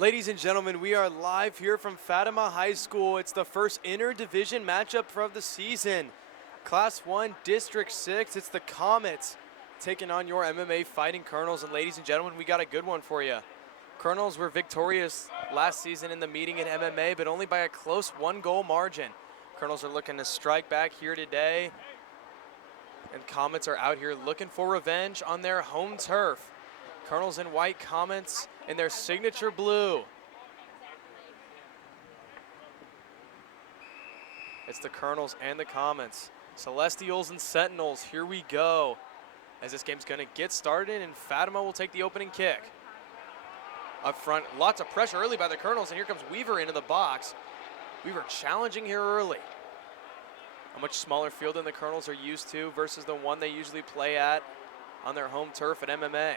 Ladies and gentlemen, we are live here from Fatima High School. It's the first inter-division matchup of the season. Class 1, District 6, it's the Comets taking on your MMA Fighting Colonels. And ladies and gentlemen, we got a good one for you. Colonels were victorious last season in the meeting in MMA, but only by a close 1-goal margin. Colonels are looking to strike back here today. And Comets are out here looking for revenge on their home turf. Colonels in white, Comets in their signature blue. It's the Colonels and the Comets. Celestials and Sentinels, here we go. As this game's gonna get started, and Fatima will take the opening kick. Up front, lots of pressure early by the Colonels, and here comes Weaver into the box. Weaver challenging here early. A much smaller field than the Colonels are used to versus the one they usually play at on their home turf at MMA.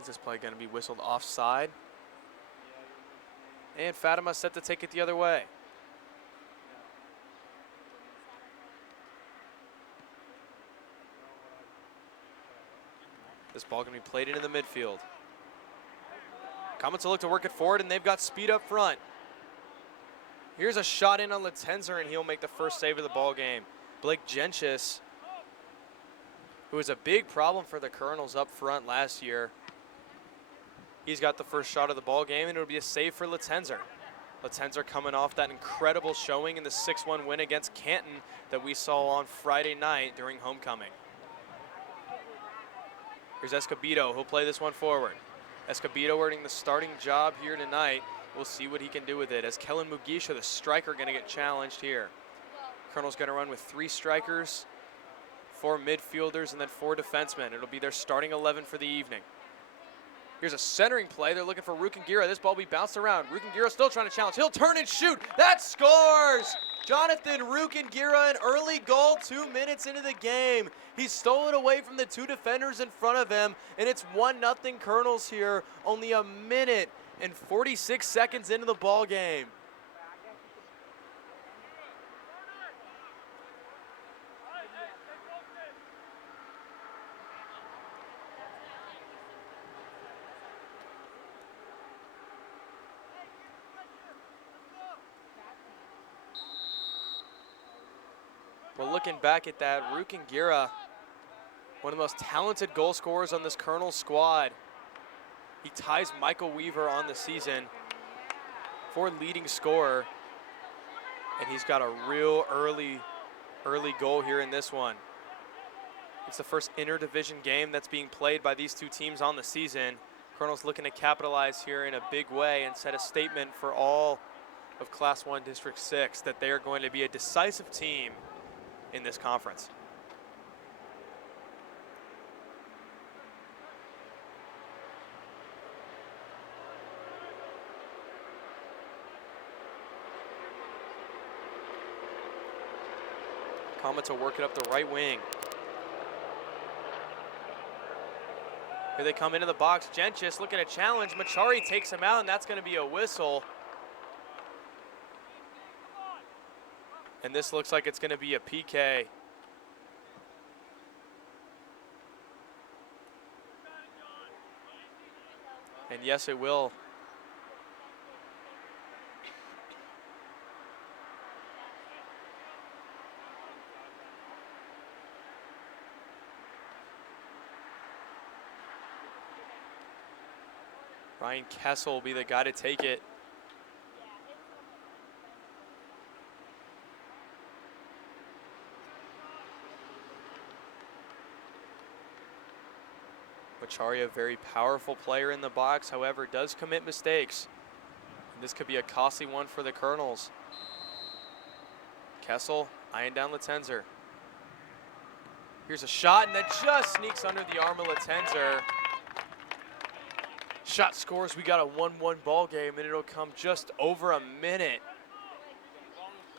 Is this play going to be whistled offside? And Fatima set to take it the other way. This ball going to be played into the midfield. Comets will look to work it forward, and they've got speed up front. Here's a shot in on Latenzer, and he'll make the first save of the ball game. Blake Gentius, who was a big problem for the Colonels up front last year. He's got the first shot of the ball game, and it'll be a save for Latenzer. Latenzer coming off that incredible showing in the 6-1 win against Canton that we saw on Friday night during homecoming. Here's Escobedo. He'll play this one forward. Escobedo earning the starting job here tonight. We'll see what he can do with it. As Kellen Mugisha, the striker, going to get challenged here. Colonel's going to run with 3 strikers, 4 midfielders, and then 4 defensemen. It'll be their starting 11 for the evening. Here's a centering play. They're looking for Rukengira. This ball will be bounced around. Rukengira still trying to challenge. He'll turn and shoot. That scores! Jonathan Rukengira, an early goal 2 minutes into the game. He stole it away from the 2 defenders in front of him, and it's 1-0 Colonels here, only a minute and 46 seconds into the ball game. Well, looking back at that, Rukengira, one of the most talented goal scorers on this Colonels squad. He ties Michael Weaver on the season for leading scorer, and he's got a real early goal here in this one. It's the first interdivision game that's being played by these 2 teams on the season. Colonels looking to capitalize here in a big way and set a statement for all of Class 1 District 6 that they are going to be a decisive team in this conference. Comets will work it up the right wing. Here they come into the box. Gentius looking to challenge. Machari takes him out, and that's going to be a whistle. And this looks like it's going to be a PK. And yes, it will. Ryan Kessel will be the guy to take it. Macharia, a very powerful player in the box, however, does commit mistakes. And this could be a costly one for the Colonels. Kessel eyeing down Latenzer. Here's a shot, and that just sneaks under the arm of Latenzer. Shot scores, we got a 1-1 ball game, and it'll come just over a minute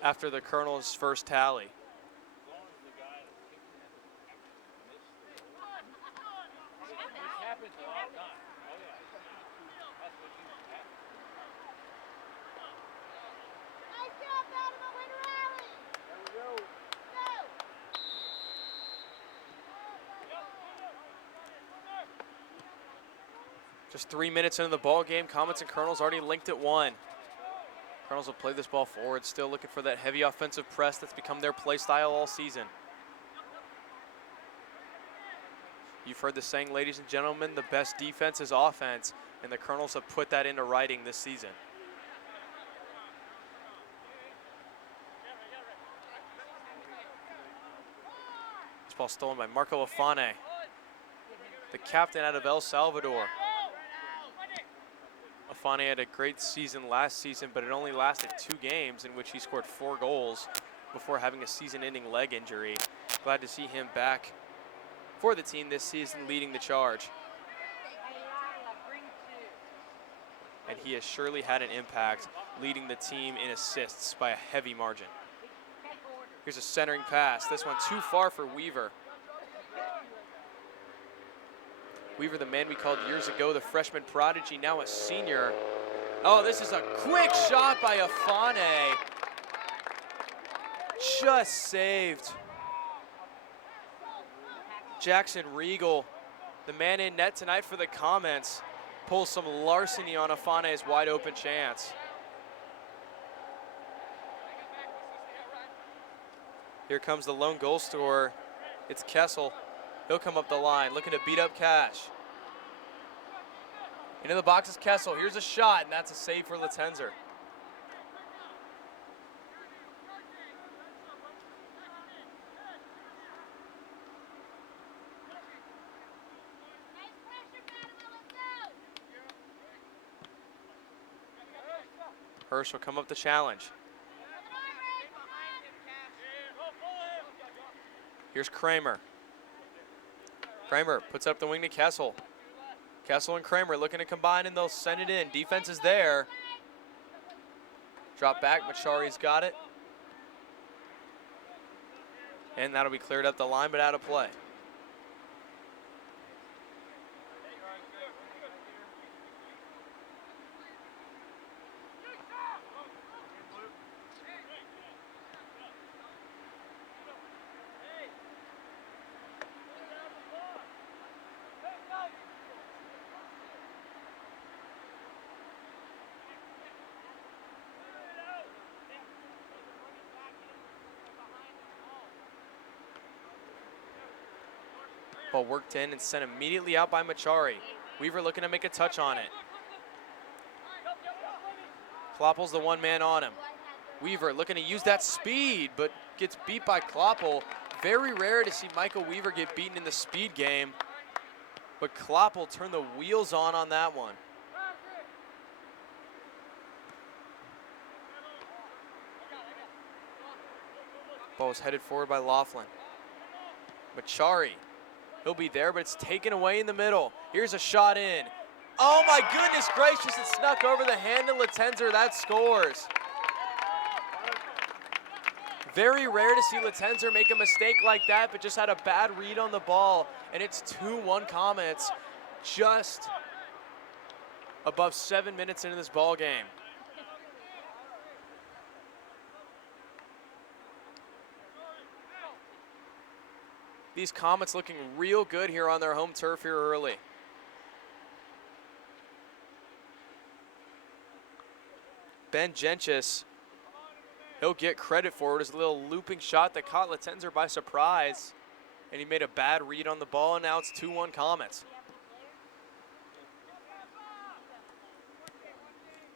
after the Colonels' first tally. Just 3 minutes into the ball game, Comets and Colonels already linked at 1. Colonels will play this ball forward, still looking for that heavy offensive press that's become their play style all season. You've heard the saying, ladies and gentlemen, the best defense is offense, and the Colonels have put that into writing this season. This ball stolen by Marco Afane, the captain out of El Salvador. Afane had a great season last season, but it only lasted 2 games in which he scored 4 goals before having a season-ending leg injury. Glad to see him back for the team this season, leading the charge. And he has surely had an impact, leading the team in assists by a heavy margin. Here's a centering pass. This one too far for Weaver. Weaver, the man we called years ago, the freshman prodigy, now a senior. Oh, this is a quick shot by Afane. Just saved. Jackson Regal, the man in net tonight for the Comets, pulls some larceny on Afane's wide open chance. Here comes the lone goal scorer. It's Kessel. He'll come up the line, looking to beat up Cash. Into the box is Kessel. Here's a shot, and that's a save for Latenzer. Hirsch will come up the challenge. Here's Kramer. Kramer puts up the wing to Kessel. Kessel and Kramer looking to combine, and they'll send it in. Defense is there. Drop back, Machari's got it. And that'll be cleared up the line, but out of play. Ball worked in and sent immediately out by Machari. Weaver looking to make a touch on it. Kloppel's the one man on him. Weaver looking to use that speed, but gets beat by Kloppel. Very rare to see Michael Weaver get beaten in the speed game, but Kloppel turned the wheels on that one. Ball was headed forward by Laughlin. Machari. He'll be there, but it's taken away in the middle. Here's a shot in. Oh my goodness gracious, it snuck over the hand of Latenzer. That scores. Very rare to see Latenzer make a mistake like that, but just had a bad read on the ball. And it's 2-1 Comets, just above 7 minutes into this ball game. These Comets looking real good here on their home turf here early. Ben Gentjes, he'll get credit for it. It was a little looping shot that caught Latenzer by surprise, and he made a bad read on the ball, and now it's 2-1 Comets.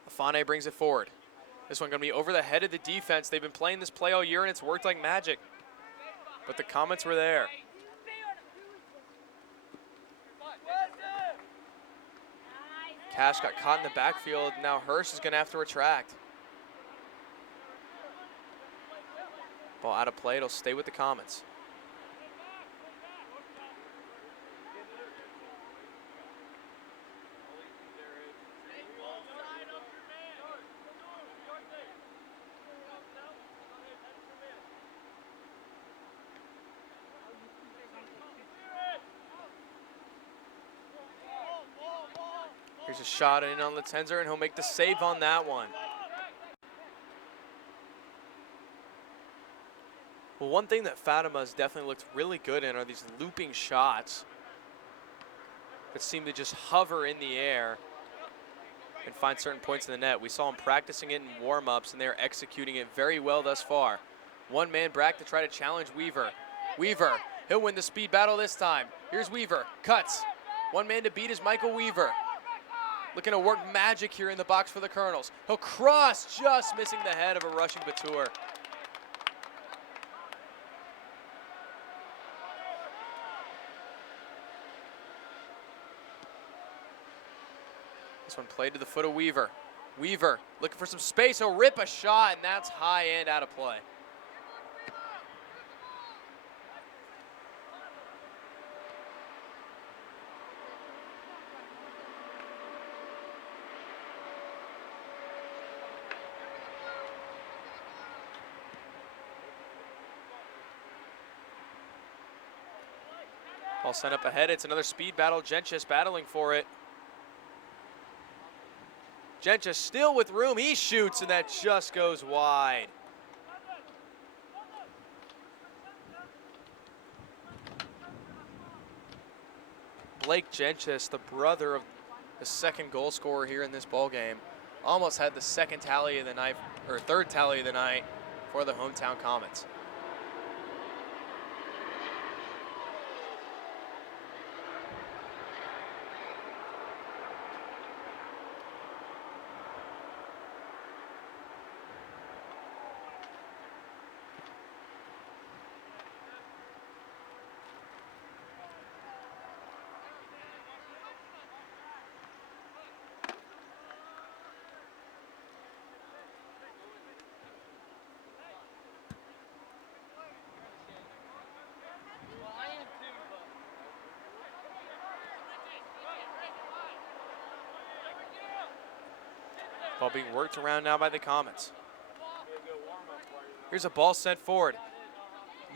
Afane brings it forward. This one gonna be over the head of the defense. They've been playing this play all year, and it's worked like magic, but the Comets were there. Cash got caught in the backfield. Now Hirsch is going to have to retract. Ball out of play. It'll stay with the Comets. Here's a shot in on Latenzer, and he'll make the save on that one. Well, one thing that Fatima has definitely looked really good in are these looping shots. that seem to just hover in the air and find certain points in the net. We saw him practicing it in warm-ups, and they're executing it very well thus far. One man back to try to challenge Weaver. Weaver, he'll win the speed battle this time. Here's Weaver, cuts. One man to beat is Michael Weaver. Looking to work magic here in the box for the Colonels. He'll cross, just missing the head of a rushing Batur. This one played to the foot of Weaver. Weaver looking for some space. He'll rip a shot, and that's high and out of play. Ball sent up ahead. It's another speed battle. Gentjes battling for it. Gentjes still with room. He shoots, and that just goes wide. Blake Gentjes, the brother of the second goal scorer here in this ball game, almost had the second tally of the night, or third tally of the night for the hometown Comets. Ball being worked around now by the Comets. Here's a ball sent forward.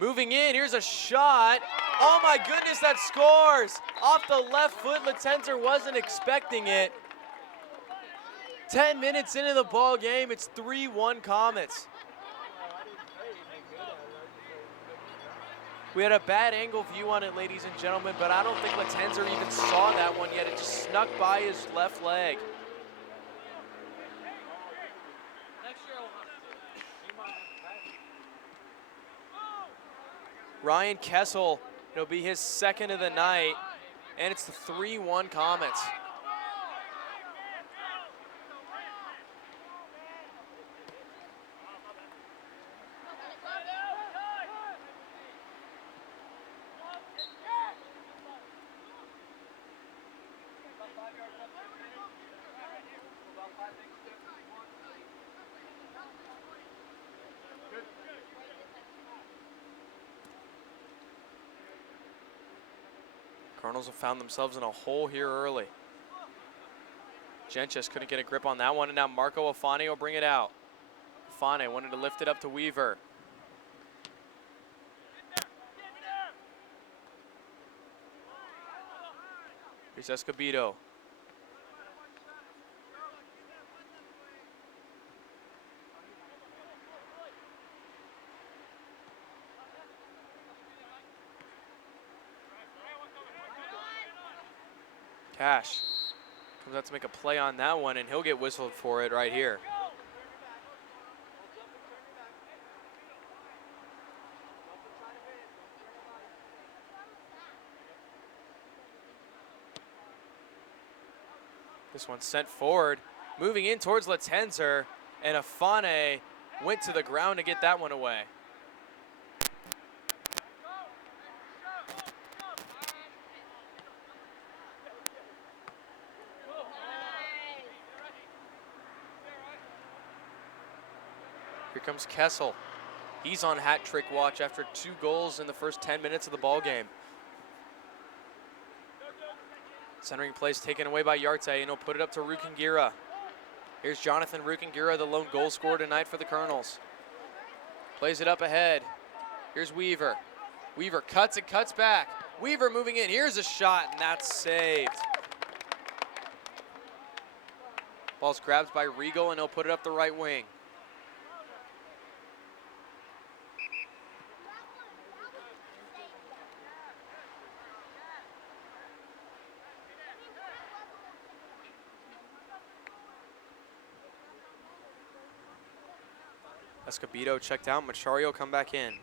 Moving in, here's a shot. Oh my goodness, that scores! Off the left foot, Latenzer wasn't expecting it. 10 minutes into the ball game, it's 3-1 Comets. We had a bad angle view on it, ladies and gentlemen, but I don't think Latenzer even saw that one yet. It just snuck by his left leg. Ryan Kessel, it'll be his second of the night, and it's the 3-1 Comets. Colonels have found themselves in a hole here early. Gentjes couldn't get a grip on that one, and now Marco Afane will bring it out. Afane wanted to lift it up to Weaver. Here's Escobedo. Cash comes out to make a play on that one, and he'll get whistled for it right here. This one sent forward, moving in towards Latenzer, and Afane went to the ground to get that one away. Here comes Kessel. He's on hat trick watch after 2 goals in the first 10 minutes of the ball game. Centering place taken away by Yarte, and he'll put it up to Rukingira. Here's Jonathan Rukingira, the lone goal scorer tonight for the Colonels. Plays it up ahead. Here's Weaver. Weaver cuts and cuts back. Weaver moving in. Here's a shot, and that's saved. Ball's grabbed by Regal, and he'll put it up the right wing. Escobedo checked out. Machario come back in. Here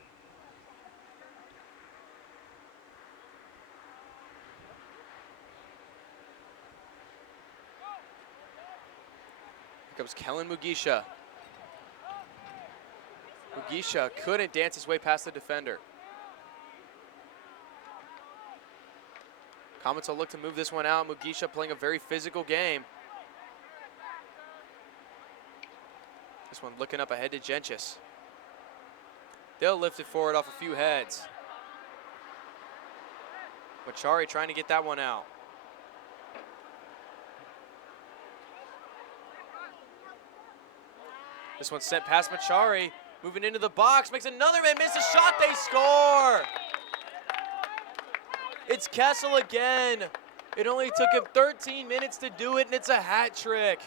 comes Kellen Mugisha. Mugisha couldn't dance his way past the defender. Comets will look to move this one out. Mugisha playing a very physical game. This one looking up ahead to Genchis. They'll lift it forward off a few heads. Machari trying to get that one out. This one sent past Machari. Moving into the box, makes another man miss a shot, they score! It's Kessel again. It only took him 13 minutes to do it, and it's a hat trick.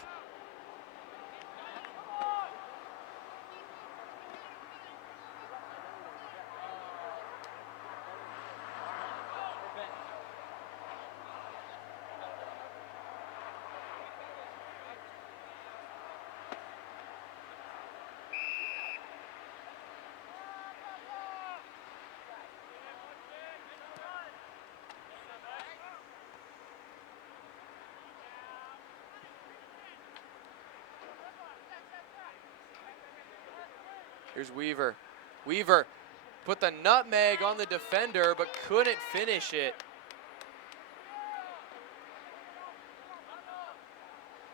Here's Weaver. Weaver put the nutmeg on the defender, but couldn't finish it.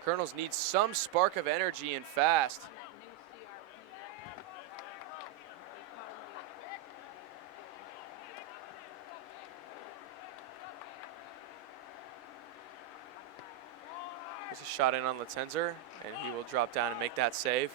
Colonels need some spark of energy and fast. There's a shot in on Latenzer, and he will drop down and make that save.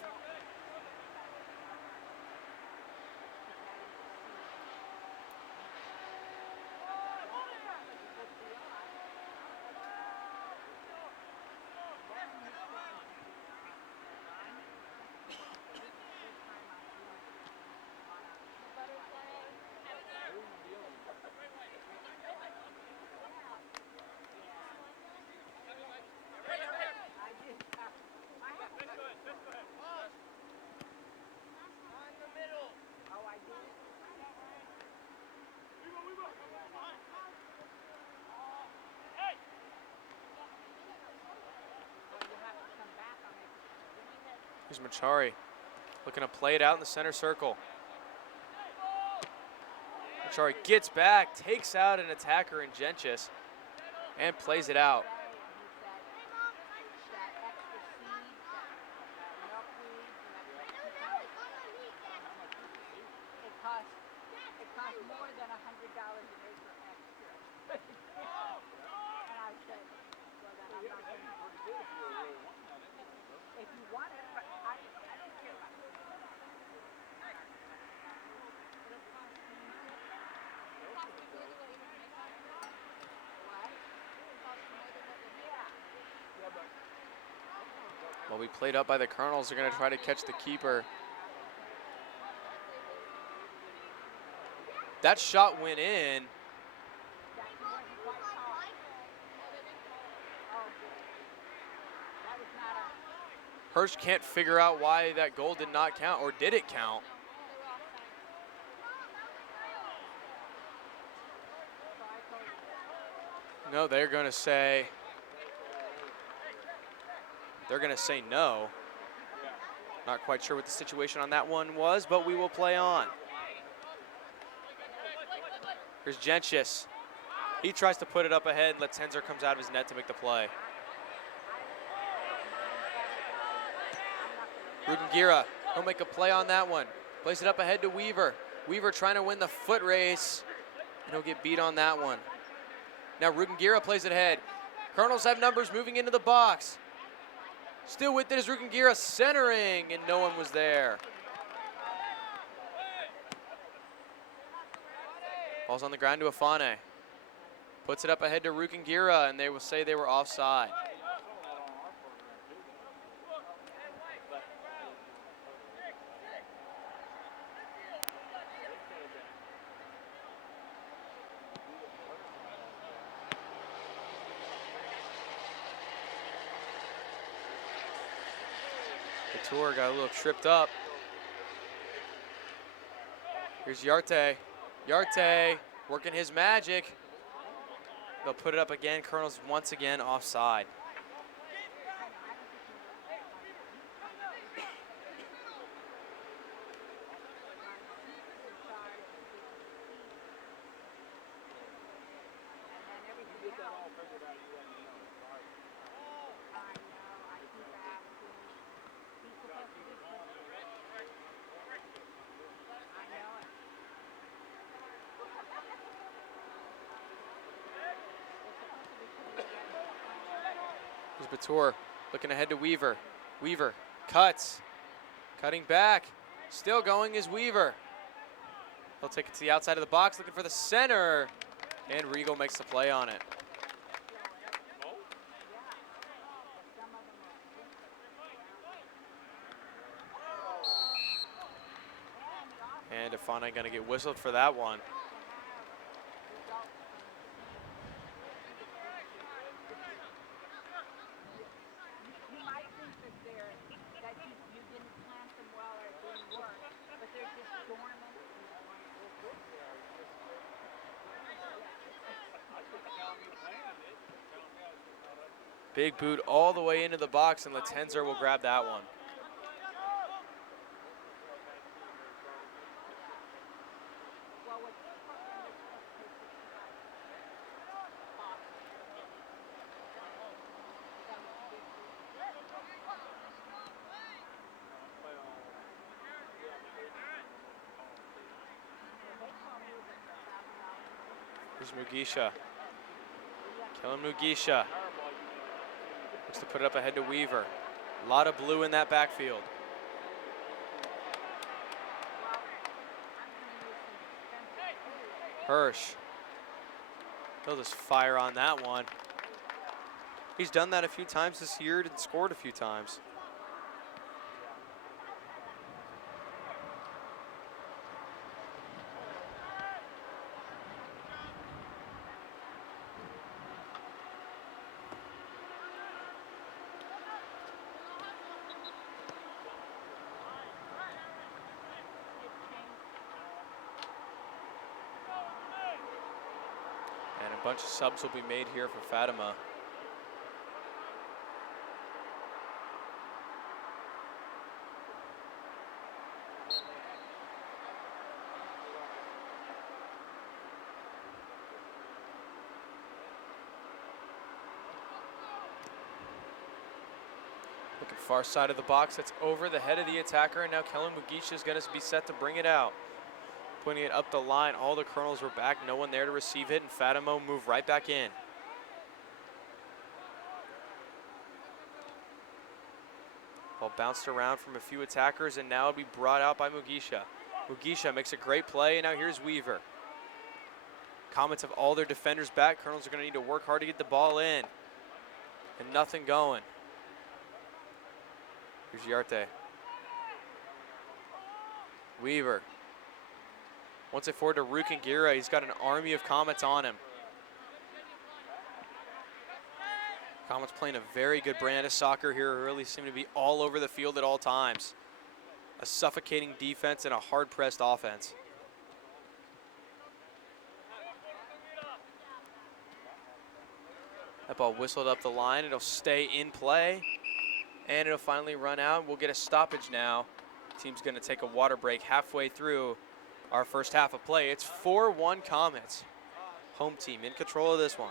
Here's Machari looking to play it out in the center circle. Machari gets back, takes out an attacker in Genchis, and plays it out. Well, we played up by the Colonels. They're going to try to catch the keeper. That shot went in. Hirsch can't figure out why that goal did not count, or did it count? No, they're going to say no. Not quite sure what the situation on that one was, but we will play on. Here's Genchis. He tries to put it up ahead, and Latenzer comes out of his net to make the play. Rudengira, he'll make a play on that one. Plays it up ahead to Weaver. Weaver trying to win the foot race, and he'll get beat on that one. Now Rudengira plays it ahead. Colonels have numbers moving into the box. Still with it is Rudengira centering, and no one was there. Ball's on the ground to Afane. Puts it up ahead to Rudengira, and they will say they were offside. Tour got a little tripped up. Here's Yarte. Yarte working his magic. They'll put it up again. Colonels once again offside. Here's Batur looking ahead to Weaver. Weaver cuts. Cutting back. Still going is Weaver. He'll take it to the outside of the box, looking for the center. And Regal makes the play on it. And Defana gonna get whistled for that one. Big boot all the way into the box, and Latenzer will grab that one. Here's Mugisha. Killing Mugisha. Looks to put it up ahead to Weaver. A lot of blue in that backfield. Hirsch. He'll just fire on that one. He's done that a few times this year and scored a few times. And a bunch of subs will be made here for Fatima. Looking far side of the box, that's over the head of the attacker, and now Kellen Mugisha is going to be set to bring it out. Putting it up the line, all the Colonels were back, no one there to receive it, and Fatima moved right back in. Ball bounced around from a few attackers, and now it'll be brought out by Mugisha. Mugisha makes a great play, and now here's Weaver. Comets have all their defenders back. Colonels are going to need to work hard to get the ball in. And nothing going. Here's Yarte. Weaver. Once it forward to Rukangira, he's got an army of Comets on him. Comets playing a very good brand of soccer here, really seem to be all over the field at all times. A suffocating defense and a hard-pressed offense. That ball whistled up the line. It'll stay in play, and it'll finally run out. We'll get a stoppage now. Team's going to take a water break halfway through our first half of play. It's 4-1 Comets. Home team in control of this one.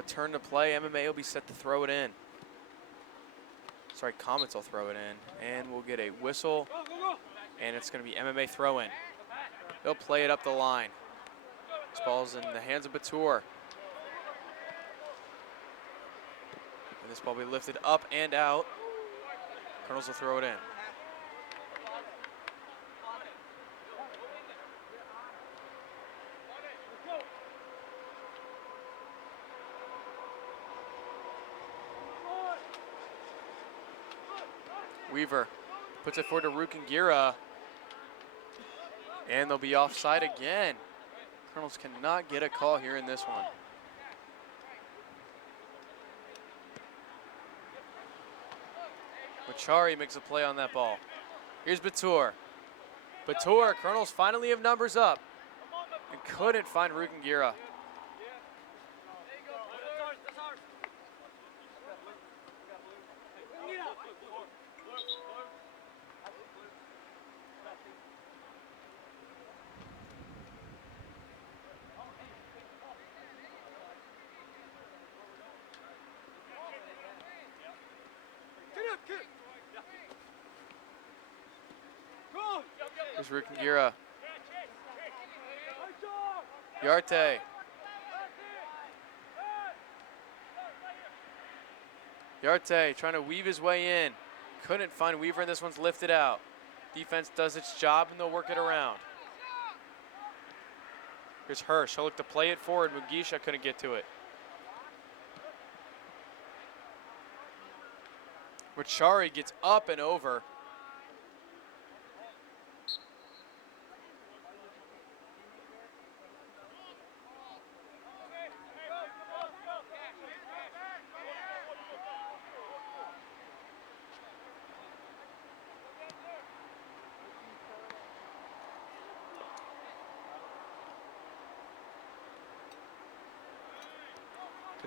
return to play. MMA will be set to throw it in. Sorry, Comets will throw it in. And we'll get a whistle. And it's going to be MMA throw-in. They'll play it up the line. This ball's in the hands of Batur. And this ball will be lifted up and out. Colonels will throw it in. Weaver puts it forward to Rukangira. And they'll be offside again. Colonels cannot get a call here in this one. Machari makes a play on that ball. Here's Batur. Batur, Colonels finally have numbers up and couldn't find Rukangira. Here's Rukangira. Yarte. Yarte trying to weave his way in. Couldn't find Weaver, and this one's lifted out. Defense does its job, and they'll work it around. Here's Hirsch. He'll look to play it forward. Mugisha couldn't get to it. Machari gets up and over.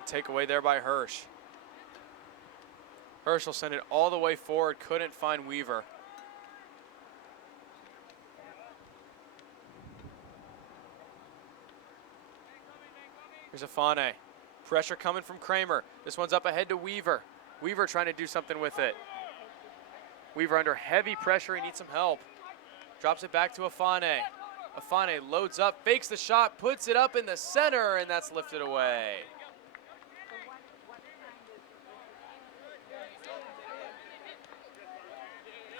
Good takeaway there by Hirsch. Hirsch will send it all the way forward. Couldn't find Weaver. Here's Afane. Pressure coming from Kramer. This one's up ahead to Weaver. Weaver trying to do something with it. Weaver under heavy pressure. He needs some help. Drops it back to Afane. Afane loads up, fakes the shot, puts it up in the center, and that's lifted away.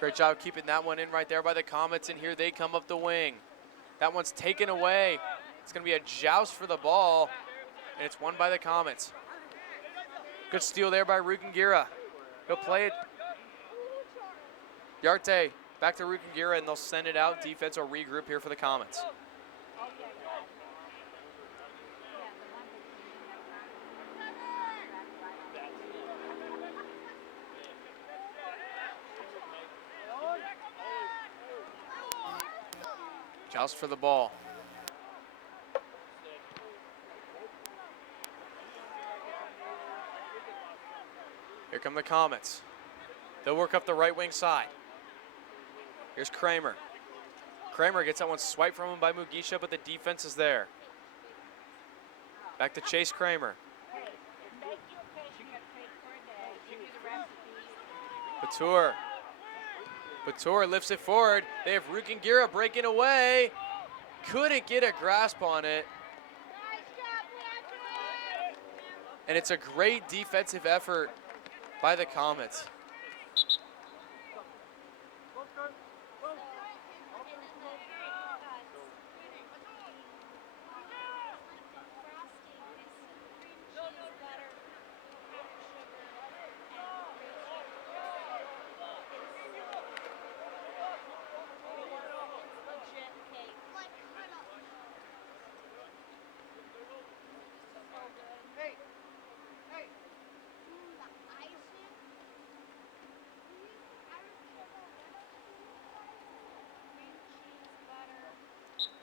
Great job keeping that one in right there by the Comets, and here they come up the wing. That one's taken away. It's going to be a joust for the ball, and it's won by the Comets. Good steal there by Rukangira. He'll play it. Yarte back to Rukangira, and they'll send it out. Defense will regroup here for the Comets. Joust for the ball. Here come the Comets. They'll work up the right wing side. Here's Kramer. Kramer gets that one swiped from him by Mugisha, but the defense is there. Back to Chase Kramer. Batur. Batur lifts it forward. They have Rukangira breaking away. Couldn't get a grasp on it. And it's a great defensive effort by the Comets.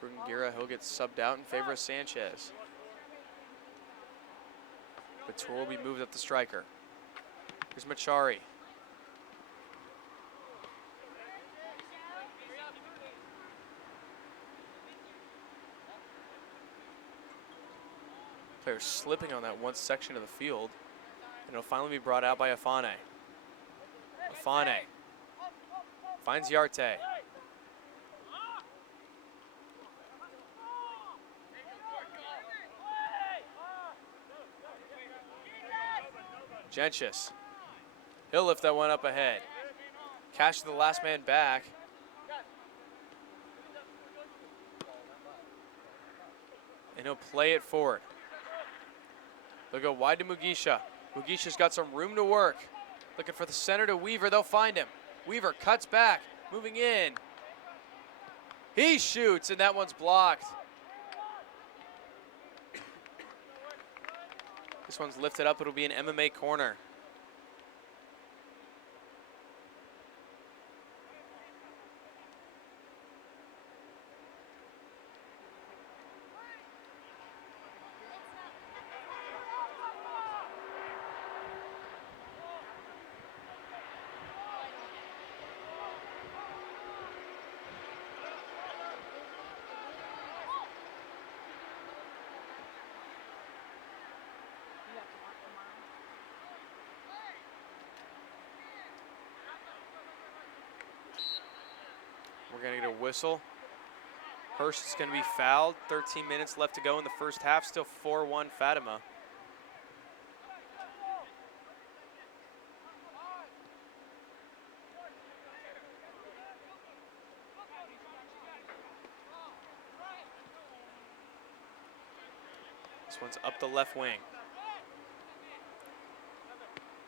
Rukangira, he'll get subbed out in favor of Sanchez. Batur will be moved up the striker. Here's Machari. players slipping on that one section of the field. And it'll finally be brought out by Afane. Afane finds Yarte. Gentius. He'll lift that one up ahead. Cash to the last man back. And he'll play it forward. They'll go wide to Mugisha. Mugisha's got some room to work. Looking for the center to Weaver. They'll find him. Weaver cuts back. Moving in. He shoots, and that one's blocked. This one's lifted up. It'll be an MMA corner. We're going to get a whistle. Hurst is going to be fouled. 13 minutes left to go in the first half. Still 4-1 Fatima. This one's up the left wing.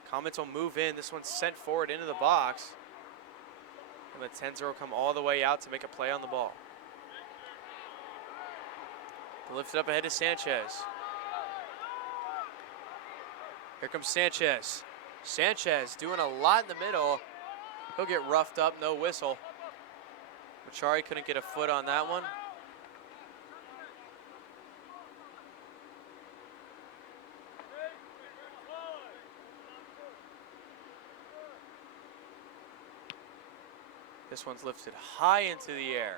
Comets will move in. This one's sent forward into the box. And the 10-0 will come all the way out to make a play on the ball. They lift it up ahead to Sanchez. Here comes Sanchez. Sanchez doing a lot in the middle. He'll get roughed up, no whistle. Machari couldn't get a foot on that one. This one's lifted high into the air.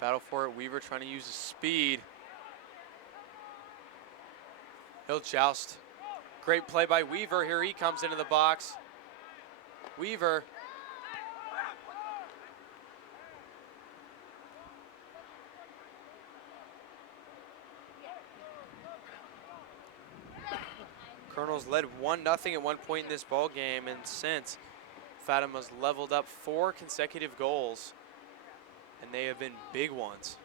Battle for it, Weaver trying to use his speed. He'll joust. Great play by Weaver. Here he comes into the box. Weaver. Colonels led 1-0 at one point in this ball game, and since Fatima's leveled up 4 consecutive goals, and they have been big ones.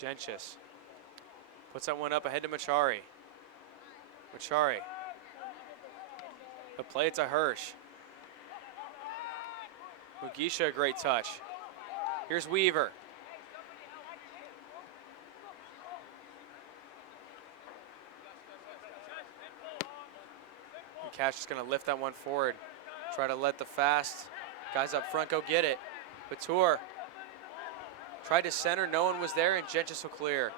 Gentius puts that one up ahead to Machari. Machari. The play to Hirsch. Mugisha, a great touch. Here's Weaver. And Cash is going to lift that one forward. Try to let the fast guys up front go get it. Batur tried to center, no one was there, and Gentius will clear.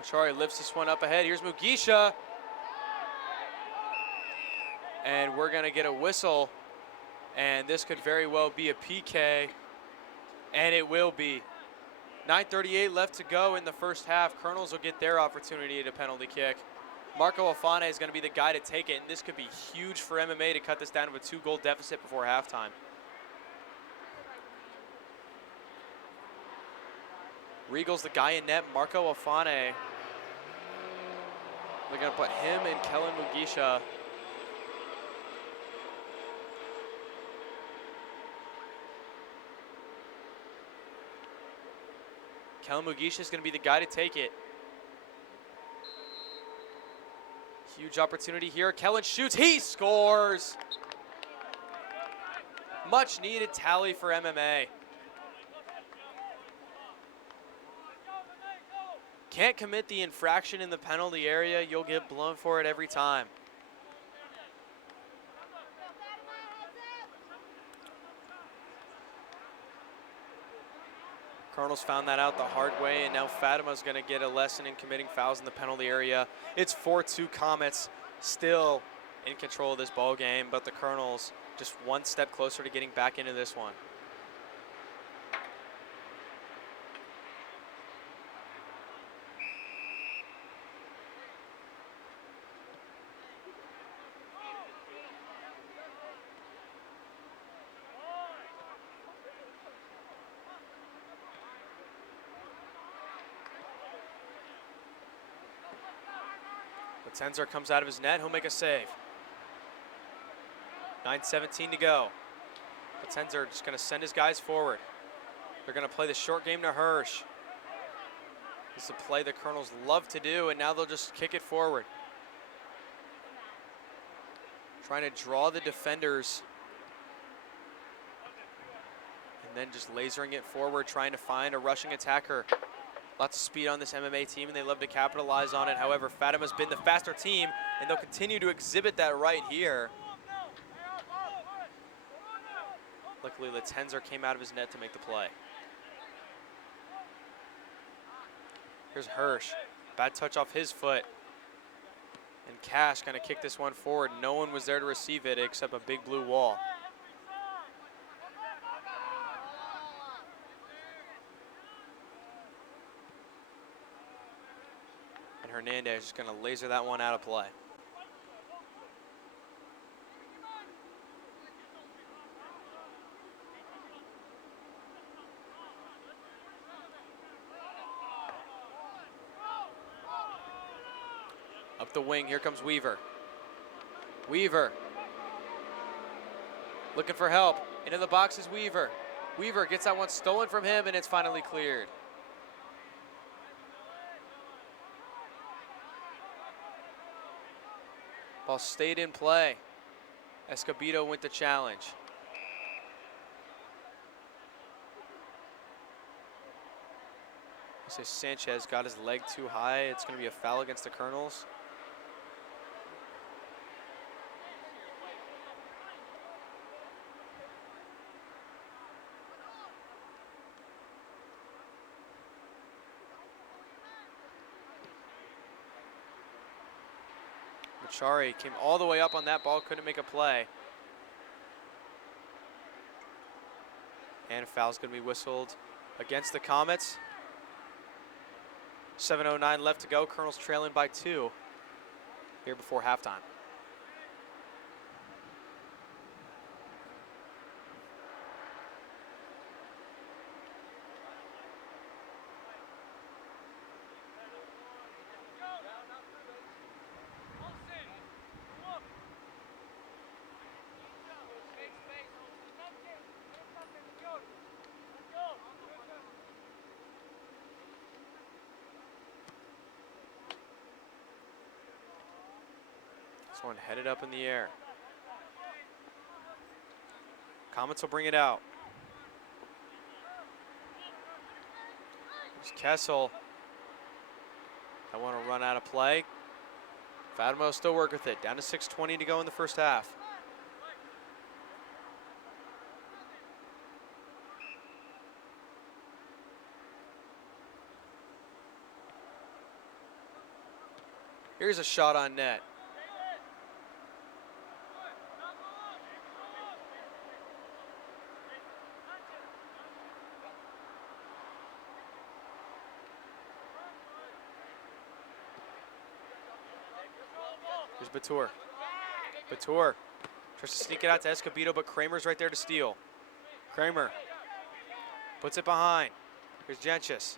Machari lifts this one up ahead. Here's Mugisha. And we're going to get a whistle, and this could very well be a PK, and it will be. 9:38 left to go in the first half. Colonels will get their opportunity at a penalty kick. Marco Afane is going to be the guy to take it, and this could be huge for MMA to cut this down to a 2-goal deficit before halftime. Regal's the guy in net, Marco Afane. They're going to put him and Kellen Mugisha. Kellen Mugisha is going to be the guy to take it. Huge opportunity here. Kellen shoots. He scores. Much needed tally for MMA. Can't commit the infraction in the penalty area. You'll get blown for it every time. Colonels found that out the hard way, and now Fatima's going to get a lesson in committing fouls in the penalty area. It's 4-2 Comets, still in control of this ball game, but the Colonels just one step closer to getting back into this one. Tenzer comes out of his net, he'll make a save. 9:17 to go. Tenzer just gonna send his guys forward. They're gonna play the short game to Hirsch. This is a play the Colonels love to do, and now they'll just kick it forward. Trying to draw the defenders. And then just lasering it forward, trying to find a rushing attacker. Lots of speed on this MMA team, and they love to capitalize on it. However, Fatima's been the faster team, and they'll continue to exhibit that right here. Luckily, Tenzer came out of his net to make the play. Here's Hirsch. Bad touch off his foot. And Cash gonna kick this one forward. No one was there to receive it except a big blue wall. Hernandez is going to laser that one out of play. Up the wing, here comes Weaver. Weaver. Looking for help. Into the box is Weaver. Weaver gets that one stolen from him, and it's finally cleared. Ball stayed in play. Escobedo went to challenge. I say Sanchez got his leg too high. It's going to be a foul against the Colonels. Machari came all the way up on that ball, couldn't make a play. And a foul's going to be whistled against the Comets. 7:09 left to go. Colonels trailing by 2 here before halftime. One headed up in the air. Comets will bring it out. There's Kessel. I want to run out of play. Fatima will still work with it. Down to 6:20 to go in the first half. Here's a shot on net. Batur. Batur tries to sneak it out to Escobedo, but Kramer's right there to steal. Kramer puts it behind. Here's Gentjes.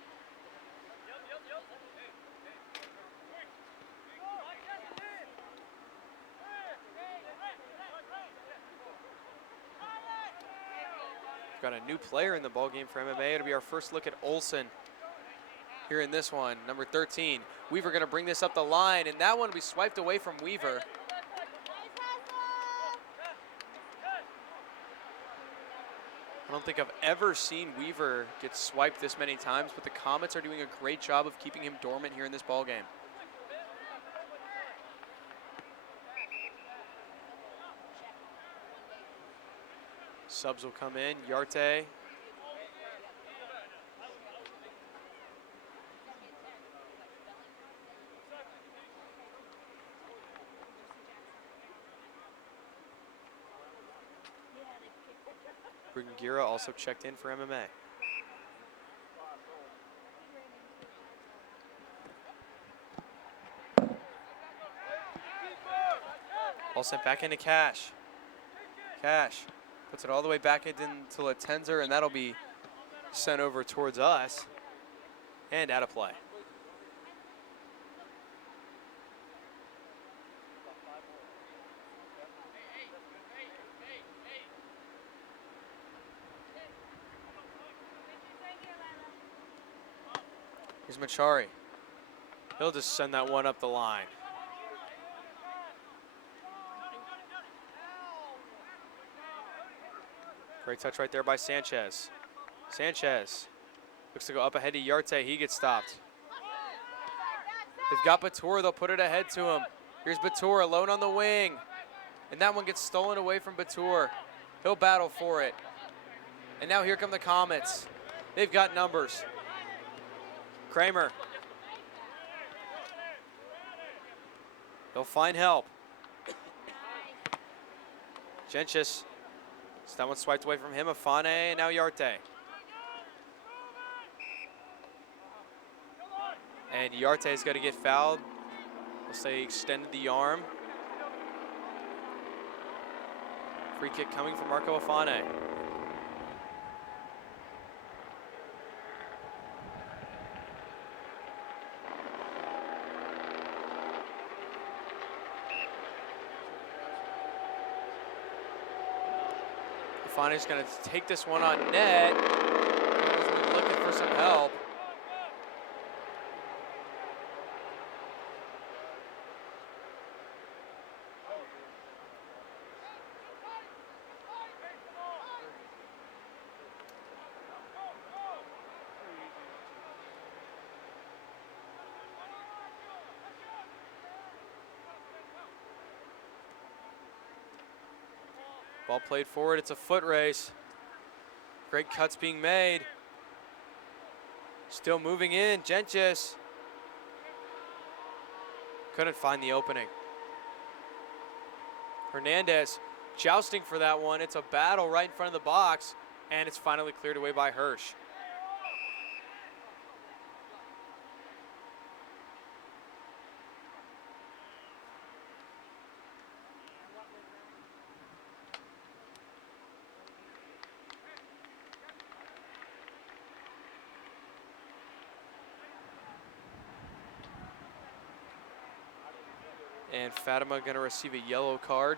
We've got a new player in the ballgame for MMA. It'll be our first look at Olsen here in this one, number 13. Weaver gonna bring this up the line, and that one will be swiped away from Weaver. I don't think I've ever seen Weaver get swiped this many times, but the Comets are doing a great job of keeping him dormant here in this ballgame. Subs will come in. Yarte. Brugengira also checked in for MMA. All sent back into Cash. Cash puts it all the way back into Latenzer, and that'll be sent over towards us and out of play. Here's Machari. He'll just send that one up the line. Great touch right there by Sanchez. Sanchez looks to go up ahead to Yarte. He gets stopped. They've got Batur. They'll put it ahead to him. Here's Batur alone on the wing. And that one gets stolen away from Batur. He'll battle for it. And now here come the Comets. They've got numbers. Kramer. They'll find help. Gentjes. So that one swiped away from him. Afane, and now Yarte. And Yarte is going to get fouled. We'll say he extended the arm. Free kick coming from Marco Afane. Afane's going to take this one on net. He's looking for some help. Ball played forward, it's a foot race. Great cuts being made. Still moving in, Gentjes. Couldn't find the opening. Hernandez jousting for that one. It's a battle right in front of the box, and it's finally cleared away by Hirsch. And Fatima going to receive a yellow card.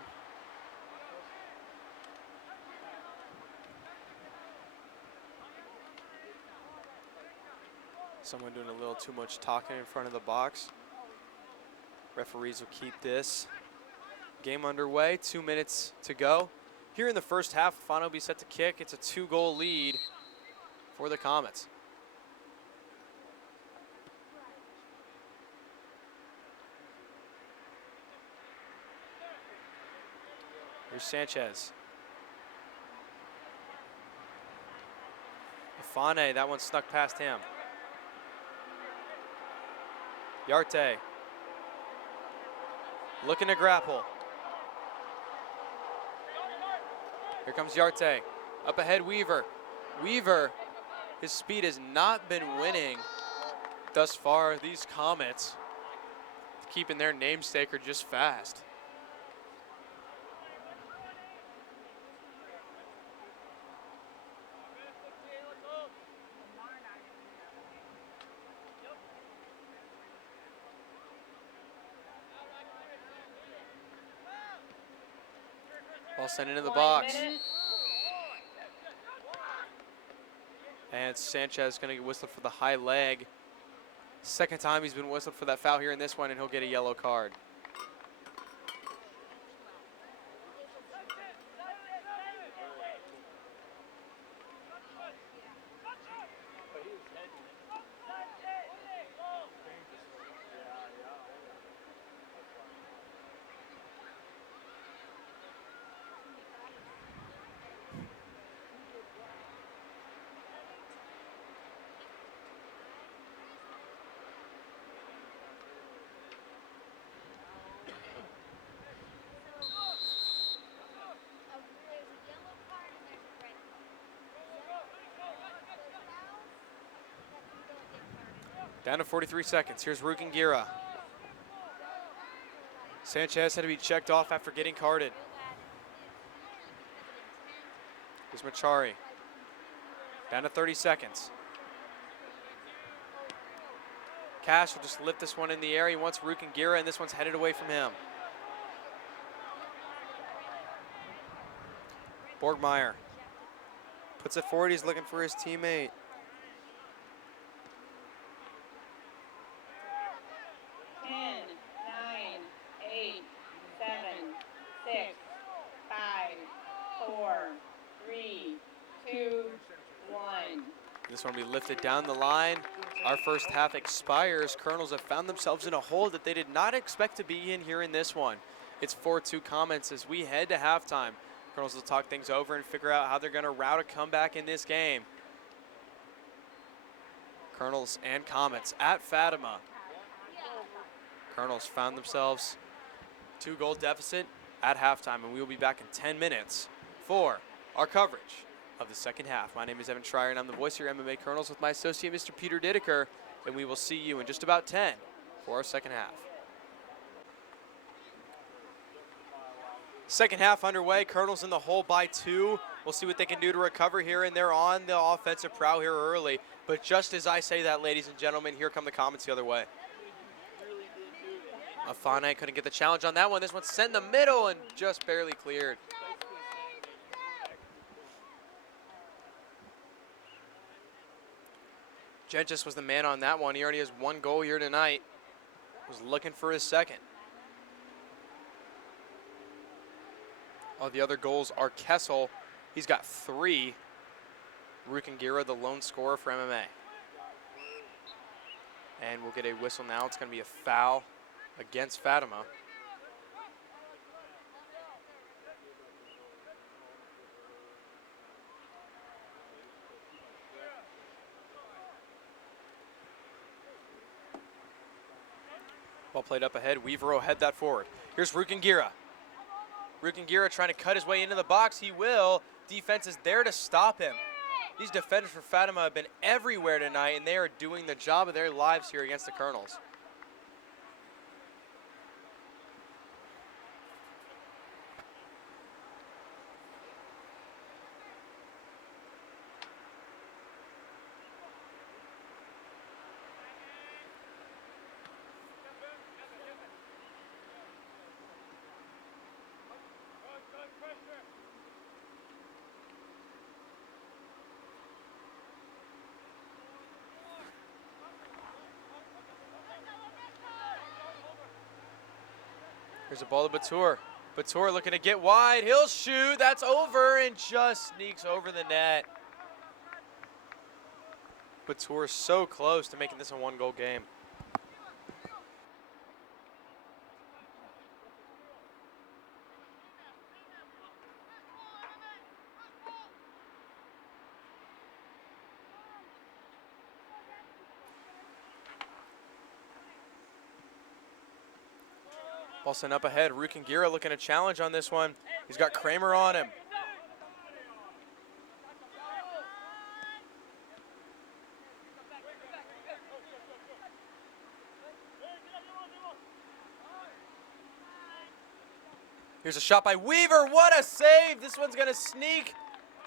Someone doing a little too much talking in front of the box. Referees will keep this game underway. 2 minutes to go. Here in the first half, Fano will be set to kick. It's a 2-goal lead for the Comets. Here's Sanchez. Afane, that one snuck past him. Yarte. Looking to grapple. Here comes Yarte. Up ahead, Weaver. Weaver, his speed has not been winning thus far. These Comets, keeping their namesake, are just fast. sent into the box. And Sanchez going to get whistled for the high leg. Second time he's been whistled for that foul here in this one, and he'll get a yellow card. Down to 43 seconds. Here's Rukingira. Sanchez had to be checked off after getting carded. Here's Machari. Down to 30 seconds. Cash will just lift this one in the air. He wants Rukingira, and this one's headed away from him. Borgmeyer puts it forward. He's looking for his teammate. This one will be lifted down the line. Our first half expires. Colonels have found themselves in a hole that they did not expect to be in here in this one. It's 4-2 comments as we head to halftime. Colonels will talk things over and figure out how they're going to route a comeback in this game. Colonels and Comets at Fatima. Colonels found themselves 2-goal deficit at halftime, and we will be back in 10 minutes for our coverage of the second half. My name is Evan Schreier, and I'm the voice of your MMA Colonels with my associate, Mr. Peter Dideker, and we will see you in just about 10 for our second half. Second half underway. Colonels in the hole by 2. We'll see what they can do to recover here, and they're on the offensive prowl here early. But just as I say that, ladies and gentlemen, here come the Comets the other way. Afane couldn't get the challenge on that one. This one's sent in the middle and just barely cleared. Gentjes was the man on that one. He already has 1 goal here tonight. Was looking for his second. All the other goals are Kessel. He's got 3. Rukingira, the lone scorer for MMA. And we'll get a whistle now. It's going to be a foul against Fatima. Ball played up ahead. Weaver will head that forward. Here's Rukingira. Rukingira trying to cut his way into the box. He will. Defense is there to stop him. These defenders for Fatima have been everywhere tonight, and they are doing the job of their lives here against the Colonels. Here's a ball to Batur. Batur looking to get wide. He'll shoot. That's over and just sneaks over the net. Batur so close to making this a 1-goal game. Ball sent up ahead. Rukingira looking to challenge on this one. He's got Kramer on him. Here's a shot by Weaver. What a save. This one's going to sneak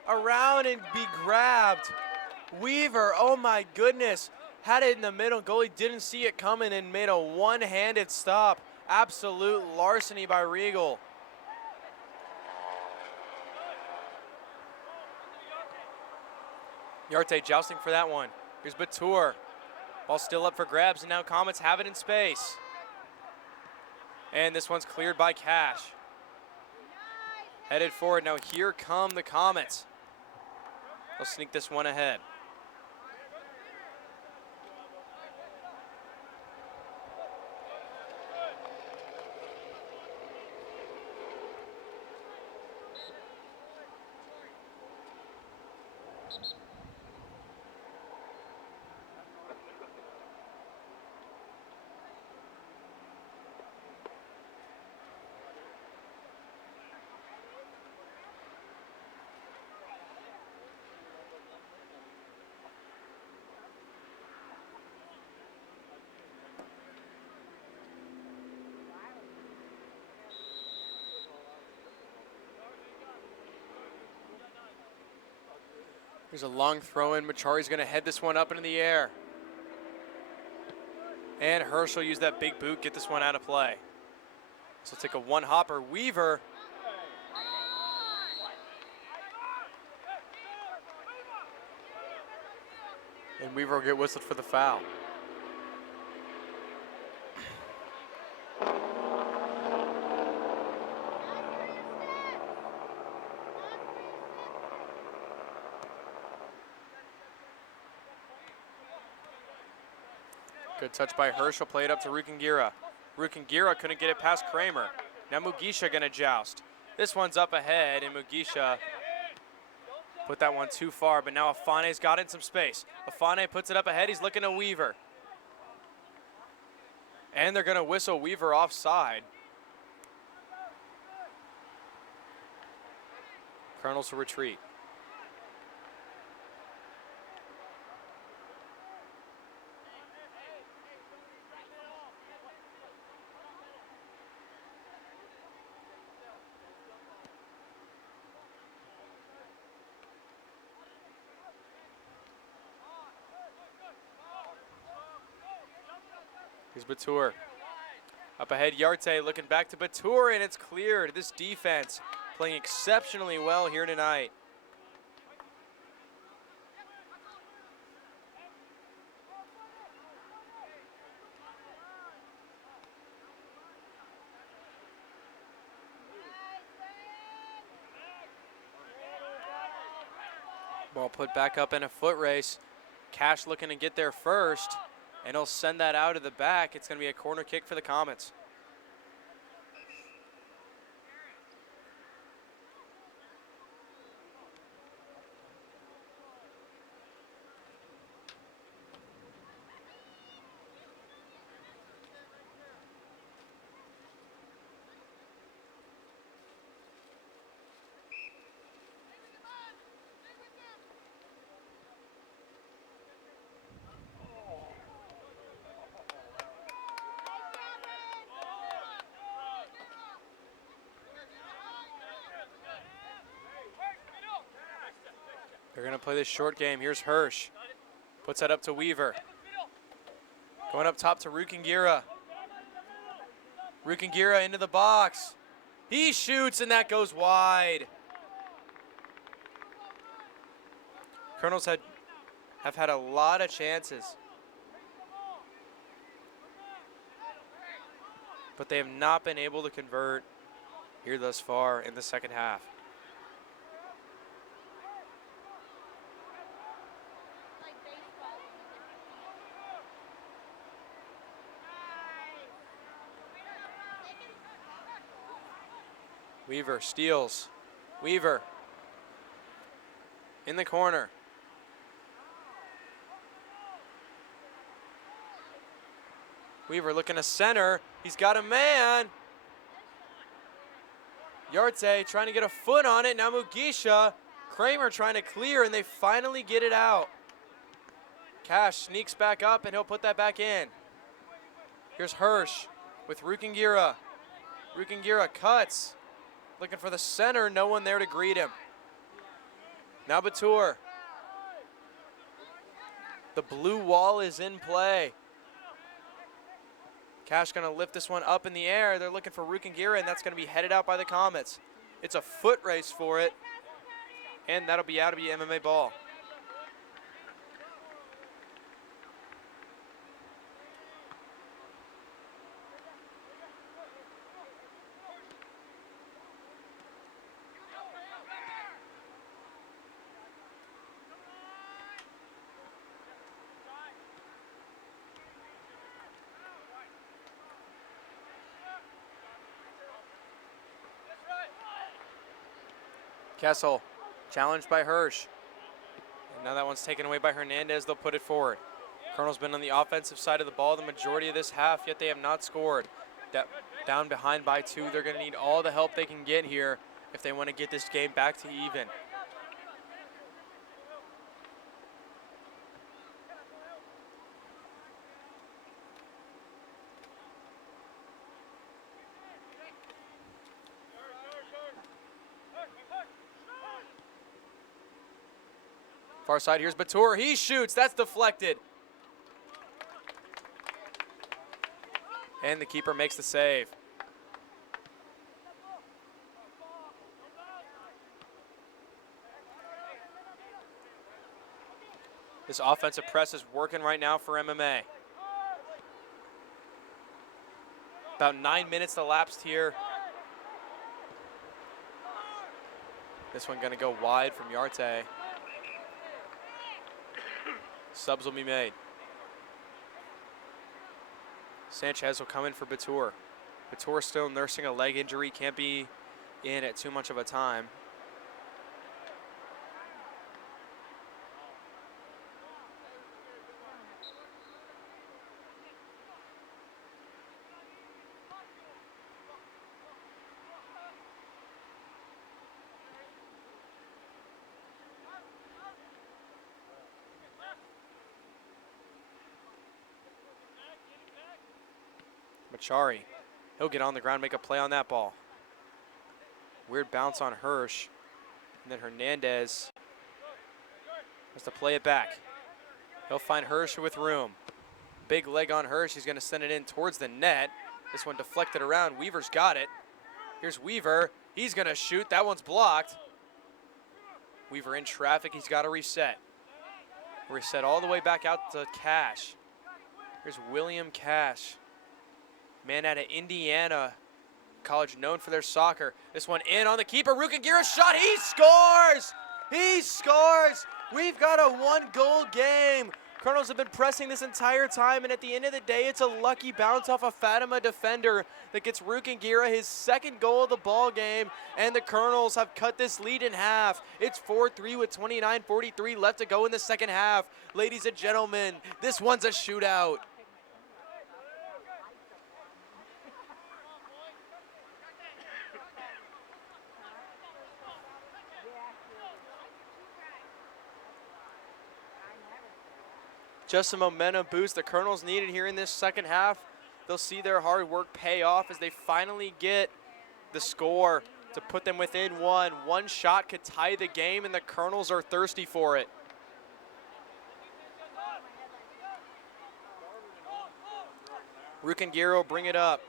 around and be grabbed. Weaver, oh my goodness. Had it in the middle. Goalie didn't see it coming and made a one-handed stop. Absolute larceny by Regal. Yarte jousting for that one. Here's Batur. Ball still up for grabs, and now Comets have it in space. And this one's cleared by Cash. Headed forward. Now here come the Comets. They'll sneak this one ahead. Here's a long throw in. Machari's going to head this one up into the air. And Herschel used that big boot, get this one out of play. So take a one hopper. Weaver. And Weaver will get whistled for the foul. Good touch by Herschel, play it up to Rukingira. Rukingira couldn't get it past Kramer. Now Mugisha gonna joust. This one's up ahead, and Mugisha put that one too far, but now Afane's got in some space. Afane puts it up ahead, he's looking to Weaver. And they're gonna whistle Weaver offside. Colonels to retreat. Here's Batur. Up ahead, Yarte looking back to Batur, and it's cleared. This defense playing exceptionally well here tonight. Ball put back up in a foot race. Cash looking to get there first. And he'll send that out of the back. It's going to be a corner kick for the Comets. They're going to play this short game. Here's Hirsch. Puts that up to Weaver. Going up top to Rukingira. Rukingira into the box. He shoots, and that goes wide. Colonels have had a lot of chances, but they have not been able to convert here thus far in the second half. Weaver steals. Weaver in the corner. Weaver looking to center. He's got a man. Yarte trying to get a foot on it. Now Mugisha. Kramer trying to clear, and they finally get it out. Cash sneaks back up, and he'll put that back in. Here's Hirsch with Rukingira. Rukingira cuts. Looking for the center, no one there to greet him. Now Batur. The blue wall is in play. Cash gonna lift this one up in the air. They're looking for Rukingira, and that's gonna be headed out by the Comets. It's a foot race for it, and that'll be out of the MMA ball. Kessel, challenged by Hirsch. And now that one's taken away by Hernandez. They'll put it forward. Colonel's been on the offensive side of the ball the majority of this half, yet they have not scored. Down behind by 2, they're going to need all the help they can get here if they want to get this game back to even. Far side, here's Batur. He shoots. That's deflected. And the keeper makes the save. This offensive press is working right now for MMA. About 9 minutes elapsed here. This one going to go wide from Yarte. Subs will be made. Sanchez will come in for Batur. Batur still nursing a leg injury, can't be in at too much of a time. Machari, he'll get on the ground, make a play on that ball. Weird bounce on Hirsch. And then Hernandez has to play it back. He'll find Hirsch with room. Big leg on Hirsch, he's gonna send it in towards the net. This one deflected around, Weaver's got it. Here's Weaver, he's gonna shoot, that one's blocked. Weaver in traffic, he's gotta reset. Reset all the way back out to Cash. Here's William Cash. Man out of Indiana, college known for their soccer. This one in on the keeper, Rukagira shot, he scores! He scores! We've got a 1-goal game. Colonels have been pressing this entire time, and at the end of the day, it's a lucky bounce off a Fatima defender that gets Rukagira his 2nd goal of the ball game, and the Colonels have cut this lead in half. It's 4-3 with 29:43 left to go in the second half. Ladies and gentlemen, this one's a shootout. Just a momentum boost the Colonels needed here in this second half. They'll see their hard work pay off as they finally get the score to put them within one. One shot could tie the game, and the Colonels are thirsty for it. Rukagira will bring it up.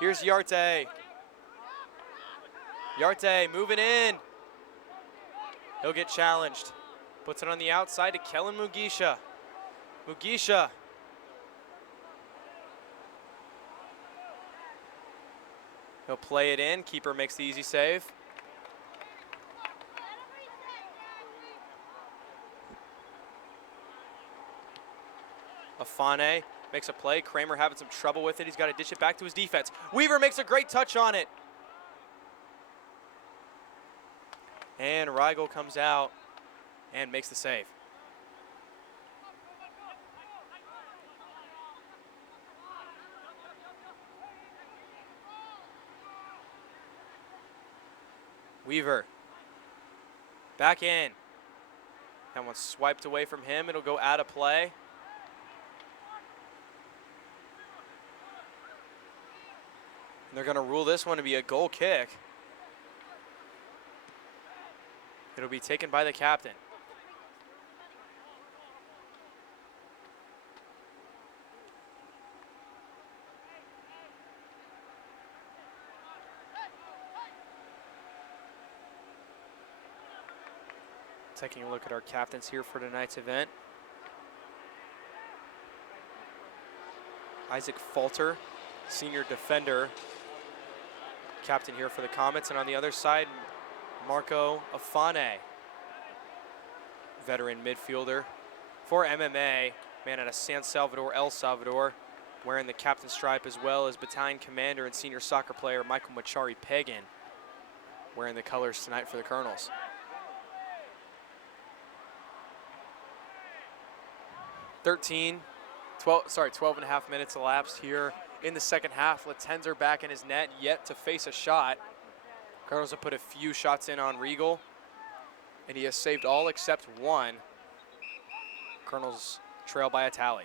Here's Yarte. Yarte moving in. He'll get challenged. Puts it on the outside to Kellen Mugisha. Mugisha. He'll play it in. Keeper makes the easy save. Afane makes a play. Kramer having some trouble with it. He's got to dish it back to his defense. Weaver makes a great touch on it. And Rigel comes out and makes the save. Weaver. Back in. That one's swiped away from him. It'll go out of play. And they're going to rule this one to be a goal kick. It'll be taken by the captain. Taking a look at our captains here for tonight's event. Isaac Falter, senior defender, captain here for the Comets. And on the other side, Marco Afane, veteran midfielder for MMA, man out of San Salvador, El Salvador, wearing the captain stripe, as well as battalion commander and senior soccer player Michael Machari Pagan. wearing the colors tonight for the Colonels. 12 and a half minutes elapsed here in the second half. Latenzer back in his net, yet to face a shot. Colonels have put a few shots in on Regal, and he has saved all except one. Colonels trail by a tally.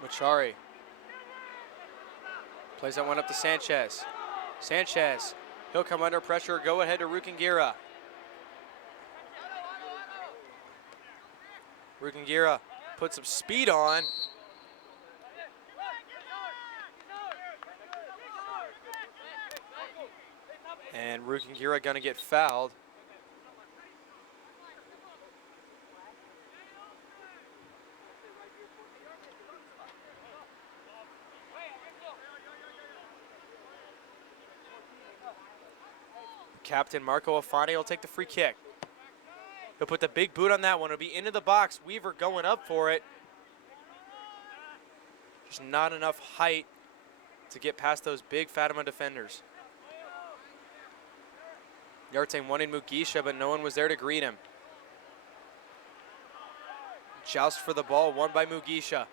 Machari plays that one up to Sanchez. Sanchez, he'll come under pressure. Go ahead to Rukingira. Rukingira put some speed on. And Rukingira gonna get fouled. Captain Marco Afani will take the free kick. He'll put the big boot on that one. It'll be into the box. Weaver going up for it. Just not enough height to get past those big Fatima defenders. Yarte wanted Mugisha, but no one was there to greet him. Joust for the ball, won by Mugisha.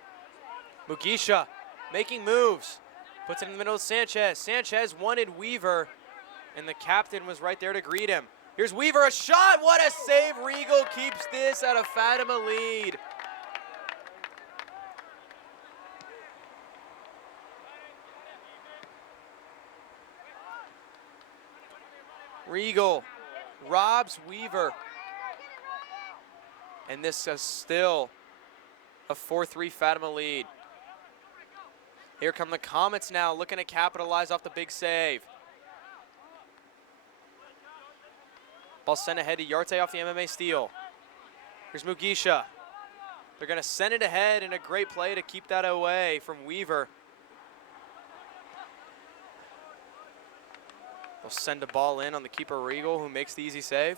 Mugisha making moves. Puts it in the middle of Sanchez. Sanchez wanted Weaver, and the captain was right there to greet him. Here's Weaver, a shot. What a save. Regal keeps this at a Fatima lead. Regal robs Weaver. And this is still a 4-3 Fatima lead. Here come the Comets now, looking to capitalize off the big save. Ball sent ahead to Yarte off the MMA steal. Here's Mugisha. They're going to send it ahead, in a great play to keep that away from Weaver. They'll send the ball in on the keeper Regal, who makes the easy save.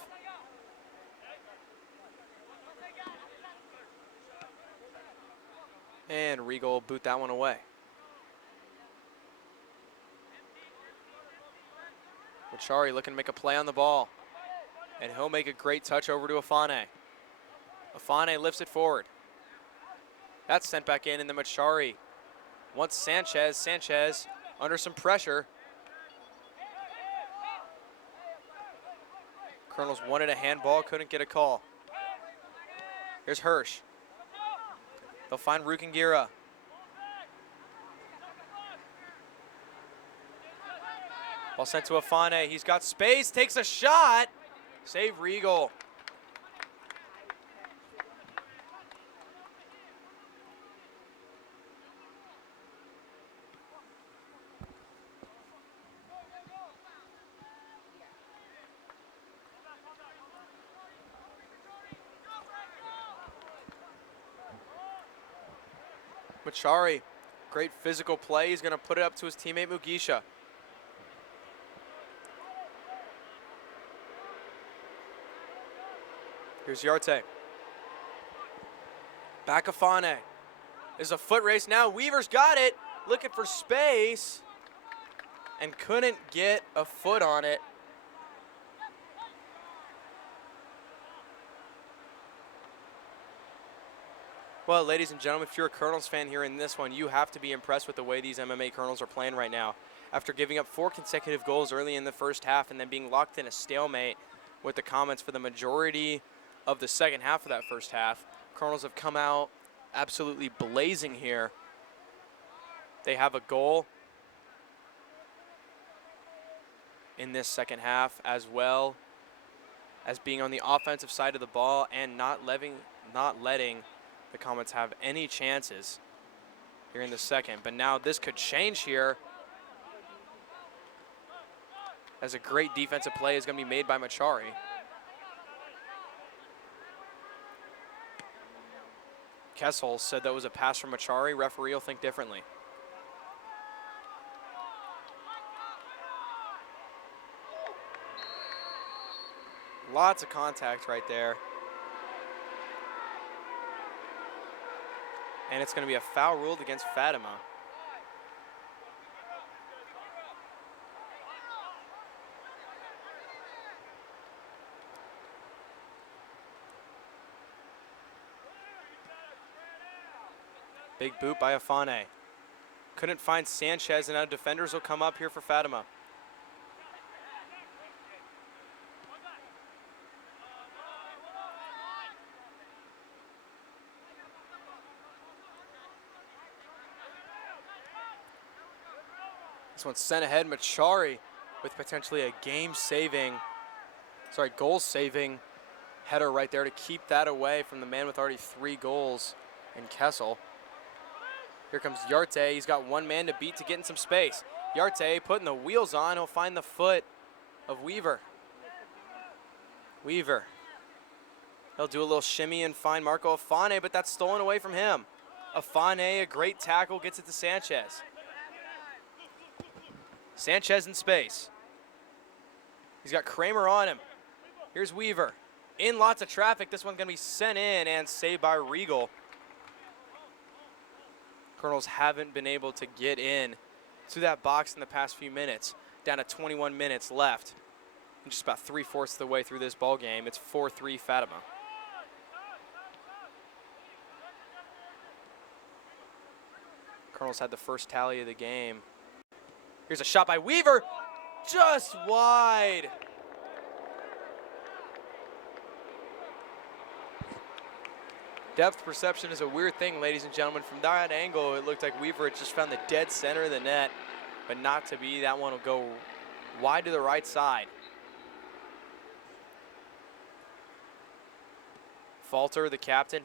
And Regal boot that one away. Machari looking to make a play on the ball. And he'll make a great touch over to Afane. Afane lifts it forward. That's sent back in, and then Machari wants Sanchez. Sanchez under some pressure. Colonels wanted a handball, couldn't get a call. Here's Hirsch. They'll find Rukingira. Ball sent to Afane. He's got space, takes a shot. Save Regal. Machari, great physical play. He's going to put it up to his teammate Mugisha. Here's Yarte. Back Afane. There's a foot race now. Weaver's got it. Looking for space. And couldn't get a foot on it. Well, ladies and gentlemen, if you're a Colonels fan here in this one, you have to be impressed with the way these MMA Colonels are playing right now. After giving up 4 consecutive goals early in the first half and then being locked in a stalemate with the Comets for the majority of the second half of that first half, Colonels have come out absolutely blazing here. They have a goal in this second half, as well as being on the offensive side of the ball and not letting the Comets have any chances here in the second. But now this could change here, as a great defensive play is going to be made by Machari. Kessel said that was a pass from Machari. Referee will think differently. Lots of contact right there. And it's going to be a foul ruled against Fatima. Big boot by Afane. Couldn't find Sanchez, and now defenders will come up here for Fatima. This one's sent ahead. Machari with potentially a goal-saving header right there to keep that away from the man with already 3 goals in Kessel. Here comes Yarte. He's got one man to beat to get in some space. Yarte putting the wheels on. He'll find the foot of Weaver. Weaver. He'll do a little shimmy and find Marco Afane, but that's stolen away from him. Afane, a great tackle, gets it to Sanchez. Sanchez in space. He's got Kramer on him. Here's Weaver. In lots of traffic. This one's going to be sent in and saved by Regal. Colonels haven't been able to get in to that box in the past few minutes. Down to 21 minutes left. And just about 3/4 of the way through this ball game. It's 4-3 Fatima. Colonels had the first tally of the game. Here's a shot by Weaver, just wide. Depth perception is a weird thing, ladies and gentlemen. From that angle, it looked like Weaver had just found the dead center of the net, but not to be. That one will go wide to the right side. Falter, the captain,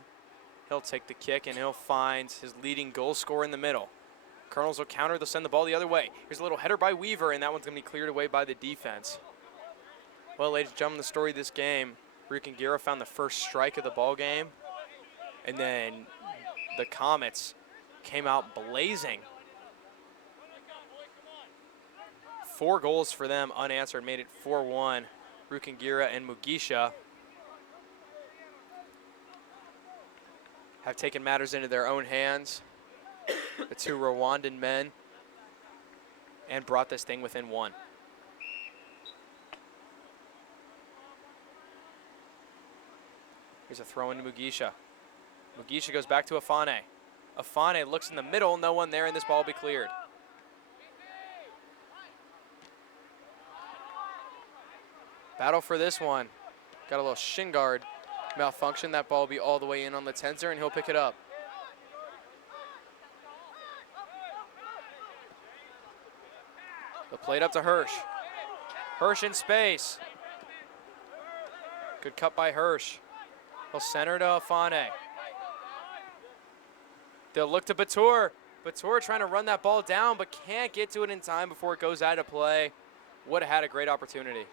he'll take the kick and he'll find his leading goal scorer in the middle. Colonels will counter, they'll send the ball the other way. Here's a little header by Weaver, and that one's going to be cleared away by the defense. Well, ladies and gentlemen, the story of this game, Rukingira found the first strike of the ball game, and then the Comets came out blazing. 4 goals for them unanswered, made it 4-1. Rukingira and Mugisha have taken matters into their own hands. The 2 Rwandan men, and brought this thing within 1. Here's a throw into Mugisha. Mugisha goes back to Afane. Afane looks in the middle, no one there, and this ball will be cleared. Battle for this one. Got a little shin guard malfunction. That ball will be all the way in on the Tenzer, and he'll pick it up. The plate up to Hirsch. Hirsch in space. Good cut by Hirsch. He'll center to Afane. They'll look to Batur. Batur trying to run that ball down, but can't get to it in time before it goes out of play. Would have had a great opportunity.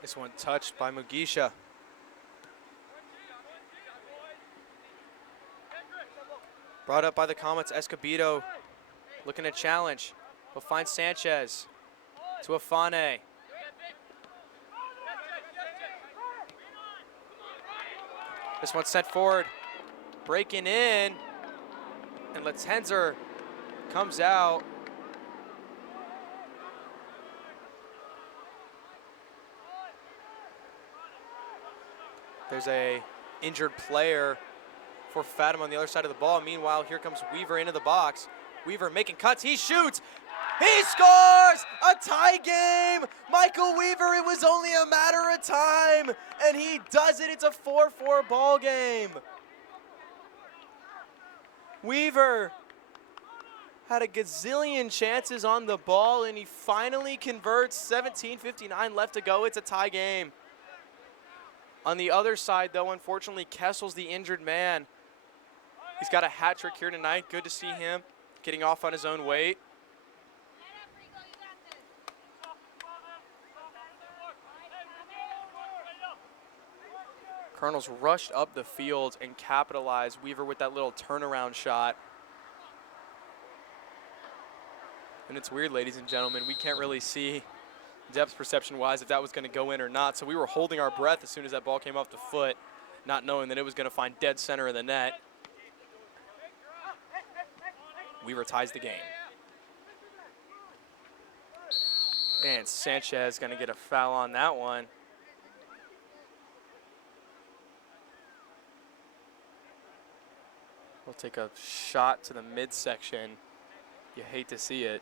This one touched by Mugisha. Brought up by the Comets, Escobedo looking to challenge. He'll find Sanchez to Afane. This one sent forward, breaking in, and Latenzer comes out. There's a injured player for Fatima on the other side of the ball. Meanwhile, here comes Weaver into the box. Weaver making cuts, he shoots, he scores! A tie game! Michael Weaver, it was only a matter of time, and he does it. It's a 4-4 ball game. Weaver had a gazillion chances on the ball, and he finally converts. 17:59 left to go. It's a tie game. On the other side, though, unfortunately, Kessel's the injured man. He's got a hat trick here tonight. Good to see him getting off on his own weight. Colonels rushed up the field and capitalized. Weaver with that little turnaround shot. And it's weird, ladies and gentlemen, we can't really see depth perception-wise if that was going to go in or not. So we were holding our breath as soon as that ball came off the foot, not knowing that it was going to find dead center of the net. Weaver ties the game. And Sanchez going to get a foul on that one. We'll take a shot to the midsection. You hate to see it.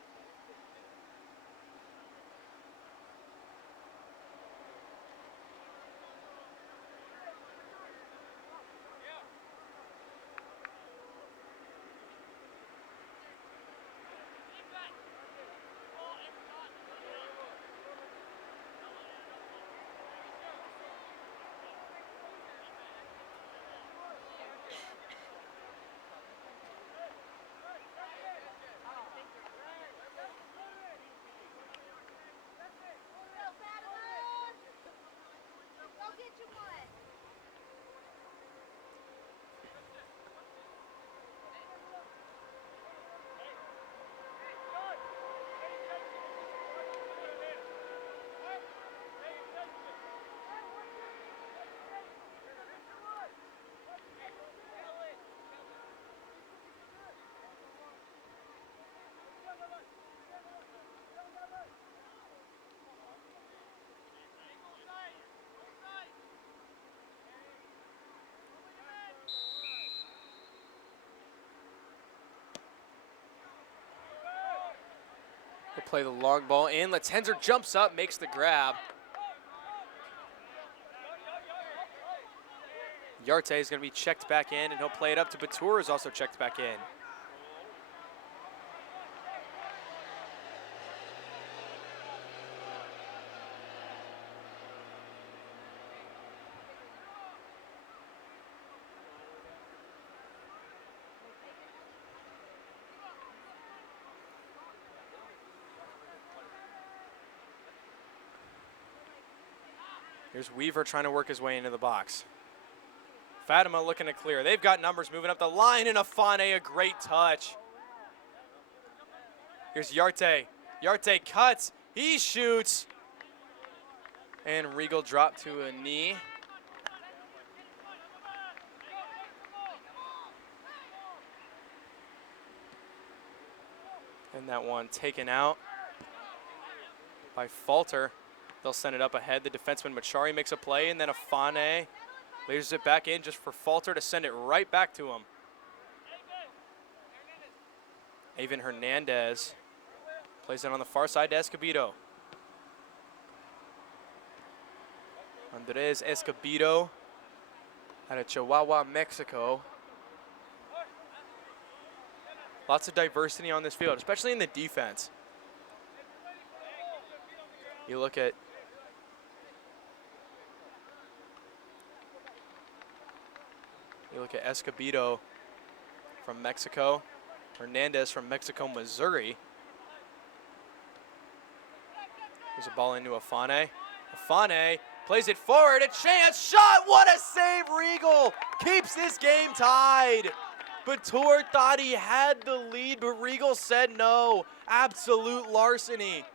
We'll play the long ball in. Latenzer jumps up, makes the grab. Yarte is going to be checked back in, and he'll play it up to Batur, is also checked back in. Here's Weaver trying to work his way into the box. Fatima looking to clear. They've got numbers moving up the line, and Afane, a great touch. Here's Yarte. Yarte cuts. He shoots. And Regal dropped to a knee. And that one taken out by Falter. They'll send it up ahead. The defenseman Machari makes a play, and then Afane lasers it back in just for Falter to send it right back to him. Avon Hernandez plays it on the far side to Escobedo. Andres Escobedo out of Chihuahua, Mexico. Lots of diversity on this field, especially in the defense. You look at Escobedo from Mexico, Hernandez from Mexico, Missouri. There's a ball into Afane. Afane plays it forward, a chance, shot, what a save, Regal! Keeps this game tied. Batur thought he had the lead, but Regal said no. Absolute larceny.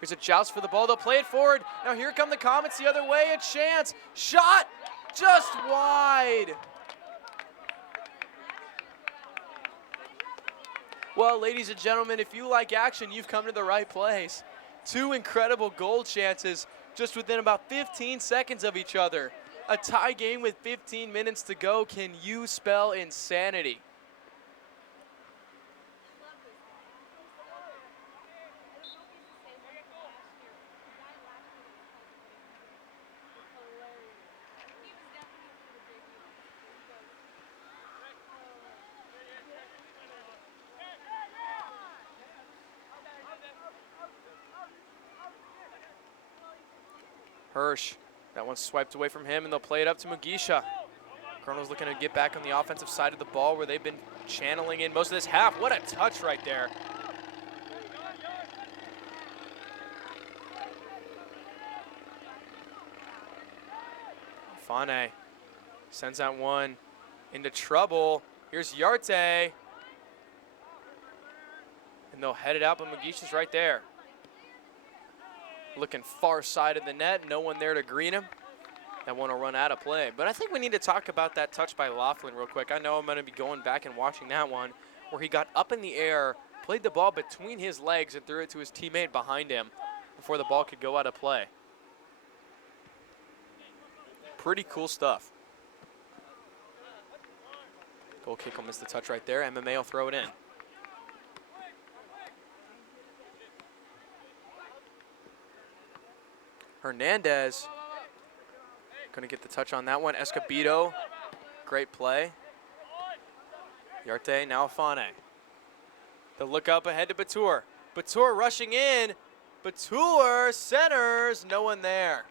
Here's a joust for the ball. They'll play it forward. Now here come the Comets the other way. A chance. Shot just wide. Well, ladies and gentlemen, if you like action, you've come to the right place. Two incredible goal chances just within about 15 seconds of each other. A tie game with 15 minutes to go. Can you spell insanity? Hirsch, that one's swiped away from him, and they'll play it up to Mugisha. Colonel's looking to get back on the offensive side of the ball where they've been channeling in most of this half. What a touch right there. Fane sends that one into trouble. Here's Yarte. And they'll head it out, but Mugisha's right there. Looking far side of the net, no one there to greet him. That one will run out of play. But I think we need to talk about that touch by Laughlin real quick. I know I'm going to be going back and watching that one where he got up in the air, played the ball between his legs, and threw it to his teammate behind him before the ball could go out of play. Pretty cool stuff. Goal kick will miss the touch right there. MMA will throw it in. Hernandez going to get the touch on that one. Escobedo, great play. Yarte, now Fane. The look up ahead to Batur. Batur rushing in. Batur centers, no one there.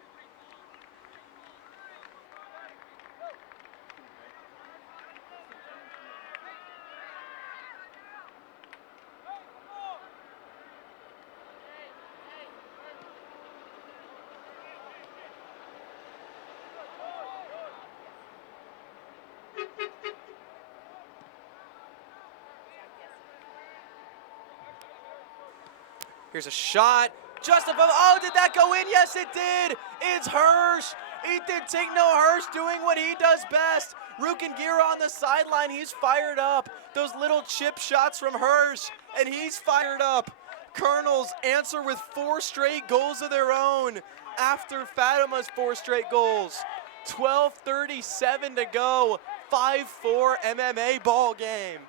Here's a shot, just above, oh, did that go in? Yes, it did. It's Hirsch. Ethan Tigno Hirsch doing what he does best. Rukengira on the sideline, he's fired up. Those little chip shots from Hirsch, and he's fired up. Colonels answer with 4 straight goals of their own after Fatima's 4 straight goals. 12:37 to go, 5-4 MMA ball game.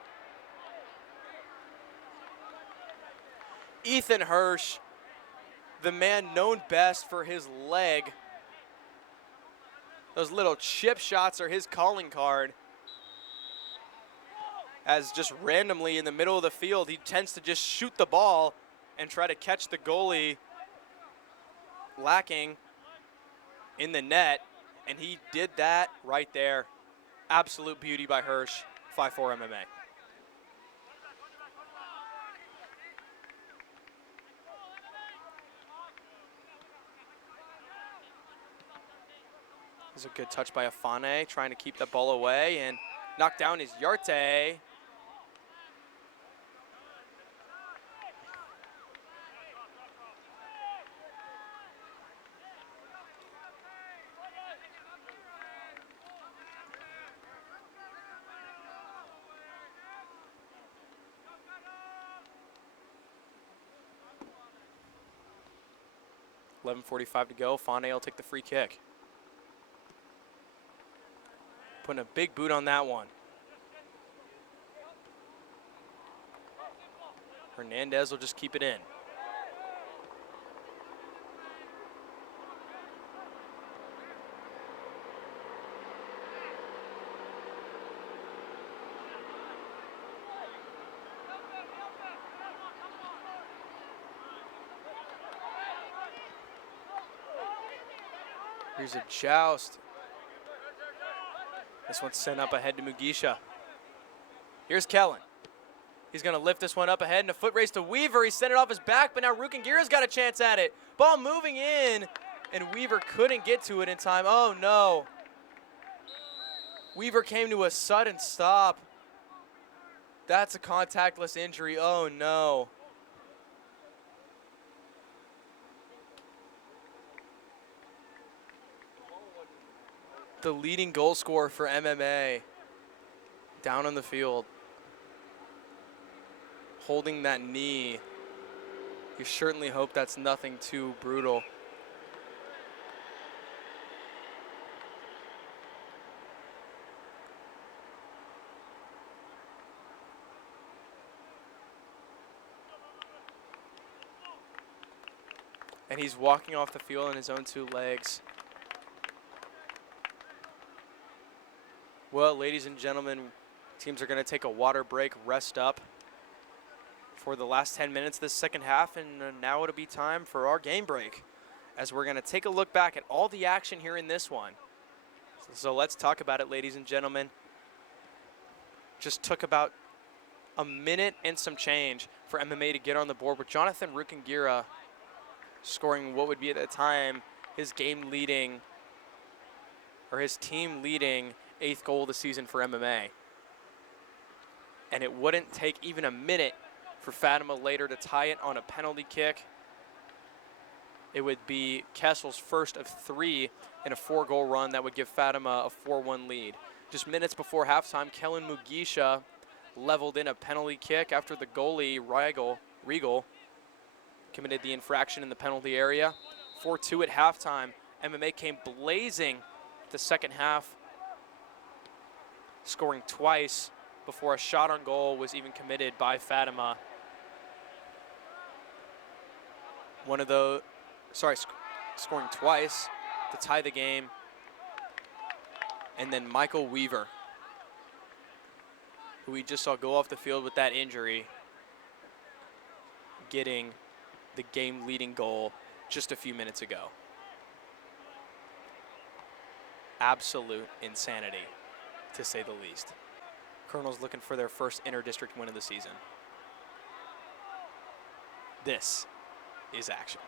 Ethan Hirsch, the man known best for his leg. Those little chip shots are his calling card. As just randomly in the middle of the field, he tends to just shoot the ball and try to catch the goalie lacking in the net. And he did that right there. Absolute beauty by Hirsch, 5-4 MMA. This is a good touch by Afane, trying to keep the ball away, and knocked down is Yarte. .11:45 to go. Fane will take the free kick. Putting a big boot on that one. Hernandez will just keep it in. Here's a joust. This one's sent up ahead to Mugisha. Here's Kellen. He's going to lift this one up ahead in a foot race to Weaver. He sent it off his back, but now Rukengira's got a chance at it. Ball moving in, and Weaver couldn't get to it in time. Oh, no. Weaver came to a sudden stop. That's a contactless injury. Oh, no. The leading goal scorer for MMA down on the field, holding that knee. You certainly hope that's nothing too brutal. And he's walking off the field on his own 2 legs. Well, ladies and gentlemen, teams are going to take a water break, rest up for the last 10 minutes of this second half, and now it'll be time for our game break. as we're going to take a look back at all the action here in this one. So let's talk about it, ladies and gentlemen. Just took about a minute and some change for MMA to get on the board with Jonathan Rukingira scoring what would be at the time his game leading, or his team leading 8th goal of the season for MMA. And it wouldn't take even a minute for Fatima later to tie it on a penalty kick. It would be Kessel's first of 3 in a 4-goal run that would give Fatima a 4-1 lead. Just minutes before halftime, Kellen Mugisha leveled in a penalty kick after the goalie, Regal, committed the infraction in the penalty area. 4-2 at halftime. MMA came blazing the second half, scoring twice before a shot on goal was even committed by Fatima. Scoring twice to tie the game. And then Michael Weaver, who we just saw go off the field with that injury, getting the game-leading goal just a few minutes ago. Absolute insanity, to say the least. Colonels looking for their first inter-district win of the season. This is action.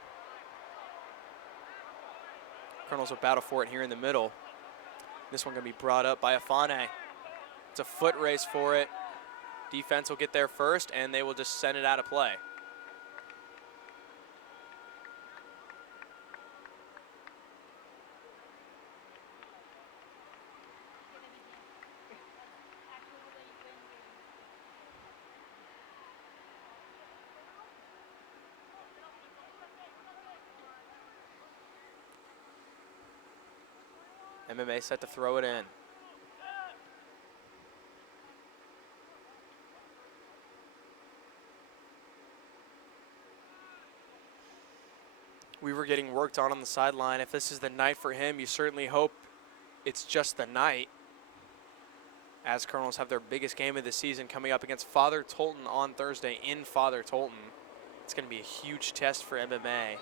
Colonels will battle for it here in the middle. This one going to be brought up by Afane. It's a foot race for it. Defense will get there first, and they will just send it out of play. MMA set to throw it in. We were getting worked on the sideline. If this is the night for him, you certainly hope it's just the night, as Colonels have their biggest game of the season coming up against Father Tolton on Thursday in Father Tolton. It's going to be a huge test for MMA.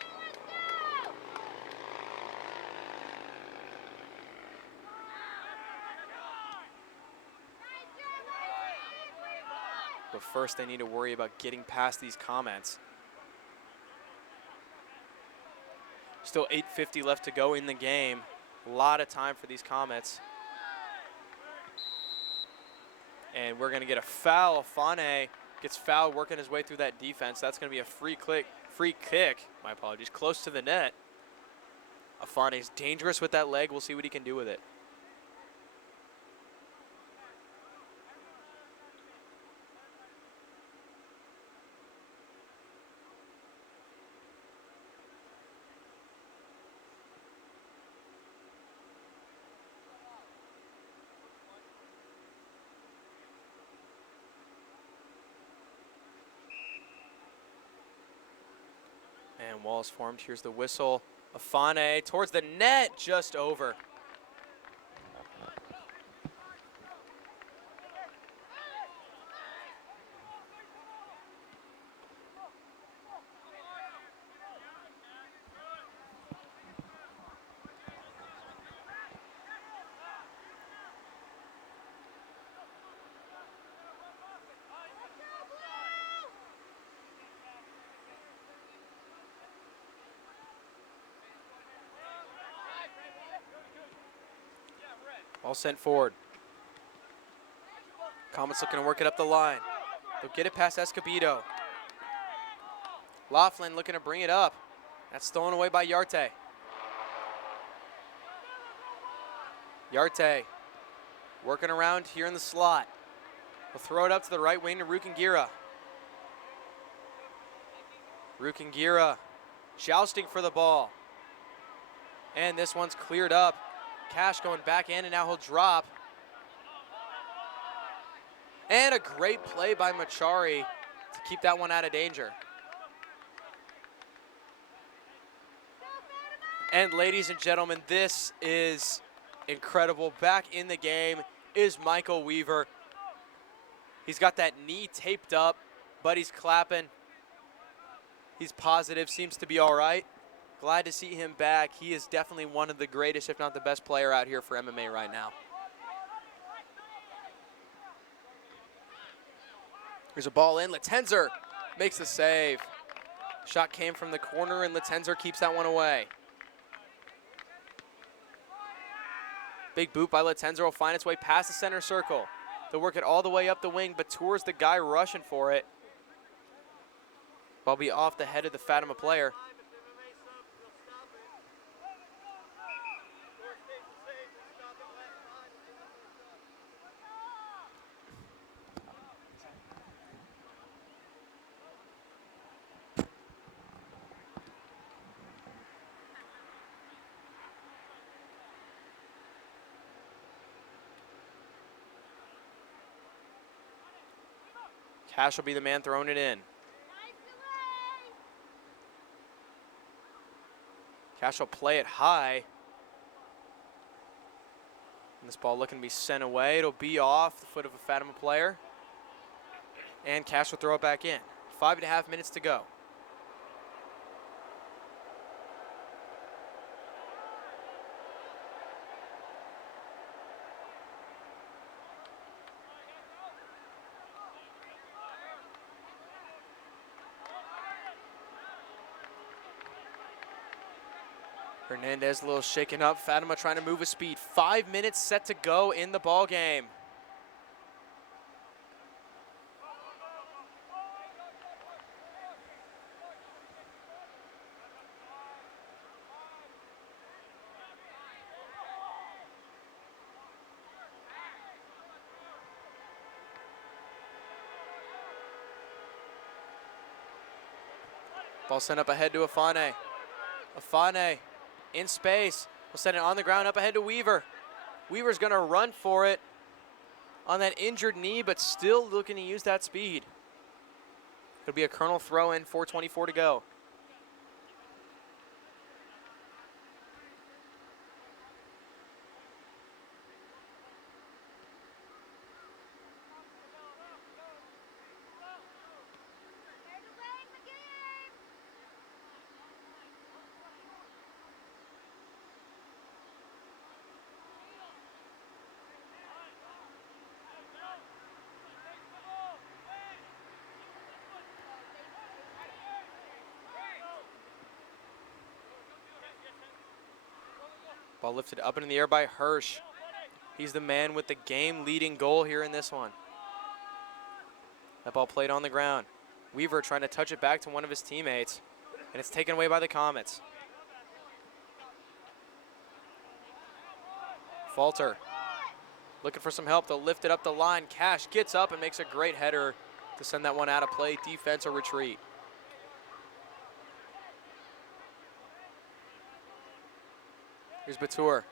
But first, they need to worry about getting past these comments. Still 8:50 left to go in the game. A lot of time for these comments. And we're going to get a foul. Afane gets fouled working his way through that defense. That's going to be a free kick, my apologies, close to the net. Afane's dangerous with that leg. We'll see what he can do with it. And wall's formed. Here's the whistle. Afane towards the net, just over. All sent forward. Comets looking to work it up the line. They'll get it past Escobedo. Laughlin looking to bring it up. That's stolen away by Yarte. Yarte working around here in the slot. He'll throw it up to the right wing to Rukingira. Rukingira jousting for the ball. And this one's cleared up. Cash going back in, and now he'll drop. And a great play by Machari to keep that one out of danger. And ladies and gentlemen, this is incredible. Back in the game is Michael Weaver. He's got that knee taped up, but he's clapping. He's positive, seems to be all right. Glad to see him back. He is definitely one of the greatest, if not the best player out here for MMA right now. Here's a ball in. Latenzer makes the save. Shot came from the corner, and Latenzer keeps that one away. Big boot by Latenzer will find its way past the center circle. They'll work it all the way up the wing, but towards the guy rushing for it. Ball be off the head of the Fatima player. Cash will be the man throwing it in. Cash will play it high. And this ball looking to be sent away. It'll be off the foot of a Fatima player. And Cash will throw it back in. 5.5 minutes to go. Hernandez a little shaken up. Fatima trying to move with speed. 5 minutes set to go in the ball game. Ball sent up ahead to Afane. Afane in space. We'll send it on the ground up ahead to Weaver. Weaver's going to run for it on that injured knee, but still looking to use that speed. It'll be a Colonel throw in, 4:24 to go. Ball lifted up in the air by Hirsch. He's the man with the game-leading goal here in this one. That ball played on the ground. Weaver trying to touch it back to one of his teammates, and it's taken away by the Comets. Falter looking for some help. They'll lift it up the line. Cash gets up and makes a great header to send that one out of play. Defense or retreat. Here's Batur.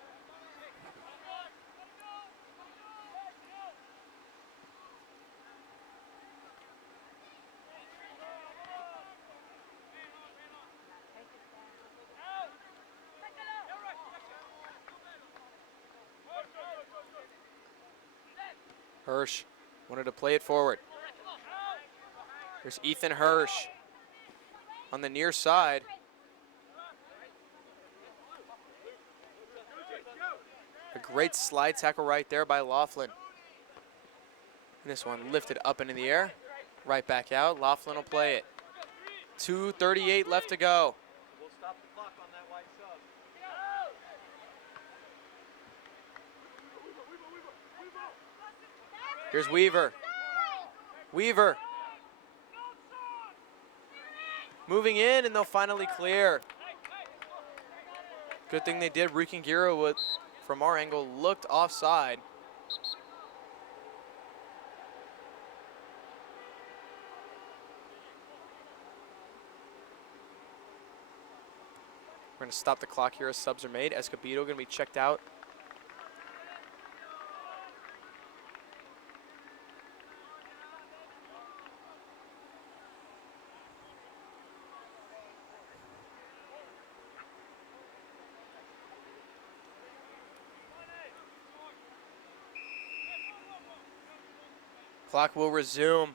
Hirsch wanted to play it forward. Here's Ethan Hirsch on the near side. A great slide tackle right there by Laughlin. And this one lifted up into the air, right back out. Laughlin will play it. 2:38 left to go. We'll stop the clock on that white sub. Here's Weaver. Weaver. Moving in, and they'll finally clear. Good thing they did. Rikingira with, from our angle, looked offside. We're going to stop the clock here as subs are made. Escobedo going to be checked out. Clock will resume.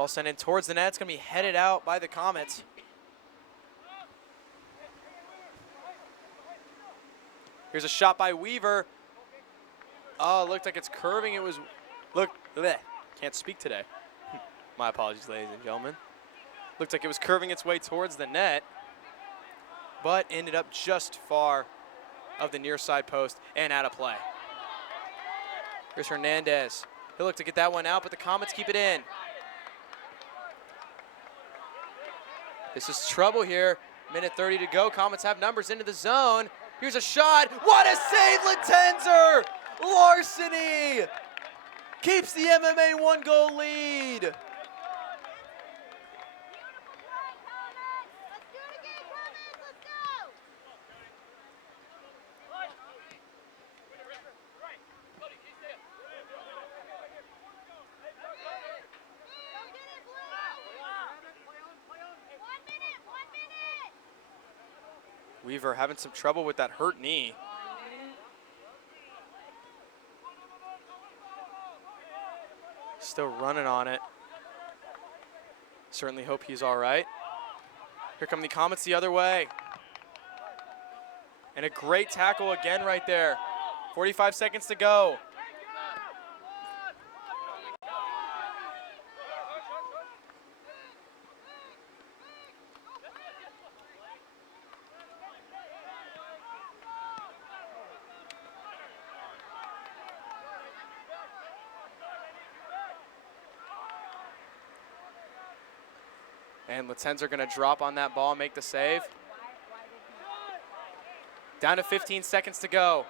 Ball sent in towards the net. It's going to be headed out by the Comets. Here's a shot by Weaver. Oh, it looked like it's curving. It was, look, bleh, can't speak today. My apologies, ladies and gentlemen. Looked like it was curving its way towards the net, but ended up just far of the near side post and out of play. Here's Hernandez. He'll look to get that one out, but the Comets keep it in. This is trouble here. Minute 30 to go. Comets have numbers into the zone. Here's a shot. What a save, Latenzer! Larceny keeps the MMA 1-goal lead. Weaver having some trouble with that hurt knee. Still running on it. Certainly hope he's all right. Here come the Comets the other way. And a great tackle again right there. 45 seconds to go. And Latenzer going to drop on that ball, make the save. Down to 15 seconds to go.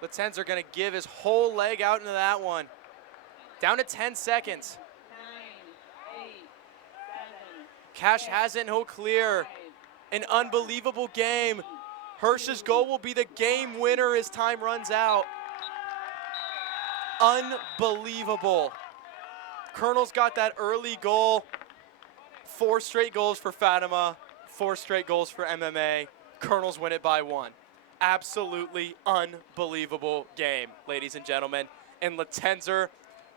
Latenzer going to give his whole leg out into that one. Down to 10 seconds. 9, 8, 7, Cash has it, no clear. An unbelievable game. Hirsch's goal will be the game winner as time runs out. Unbelievable. Colonels got that early goal. 4 straight goals for Fatima, 4 straight goals for MMA. Colonels win it by 1. Absolutely unbelievable game, ladies and gentlemen. And Latenzer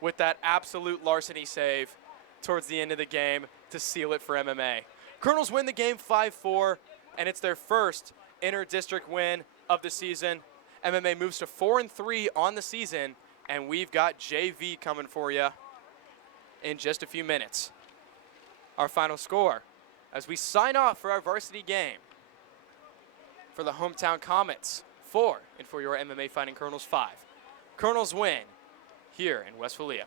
with that absolute larceny save towards the end of the game to seal it for MMA. Colonels win the game 5-4, and it's their first inter-district win of the season. MMA moves to 4-3 on the season, and we've got JV coming for you in just a few minutes. Our final score as we sign off for our varsity game. For the hometown Comets, 4, and for your MMA Fighting Colonels, 5. Colonels win here in Westphalia.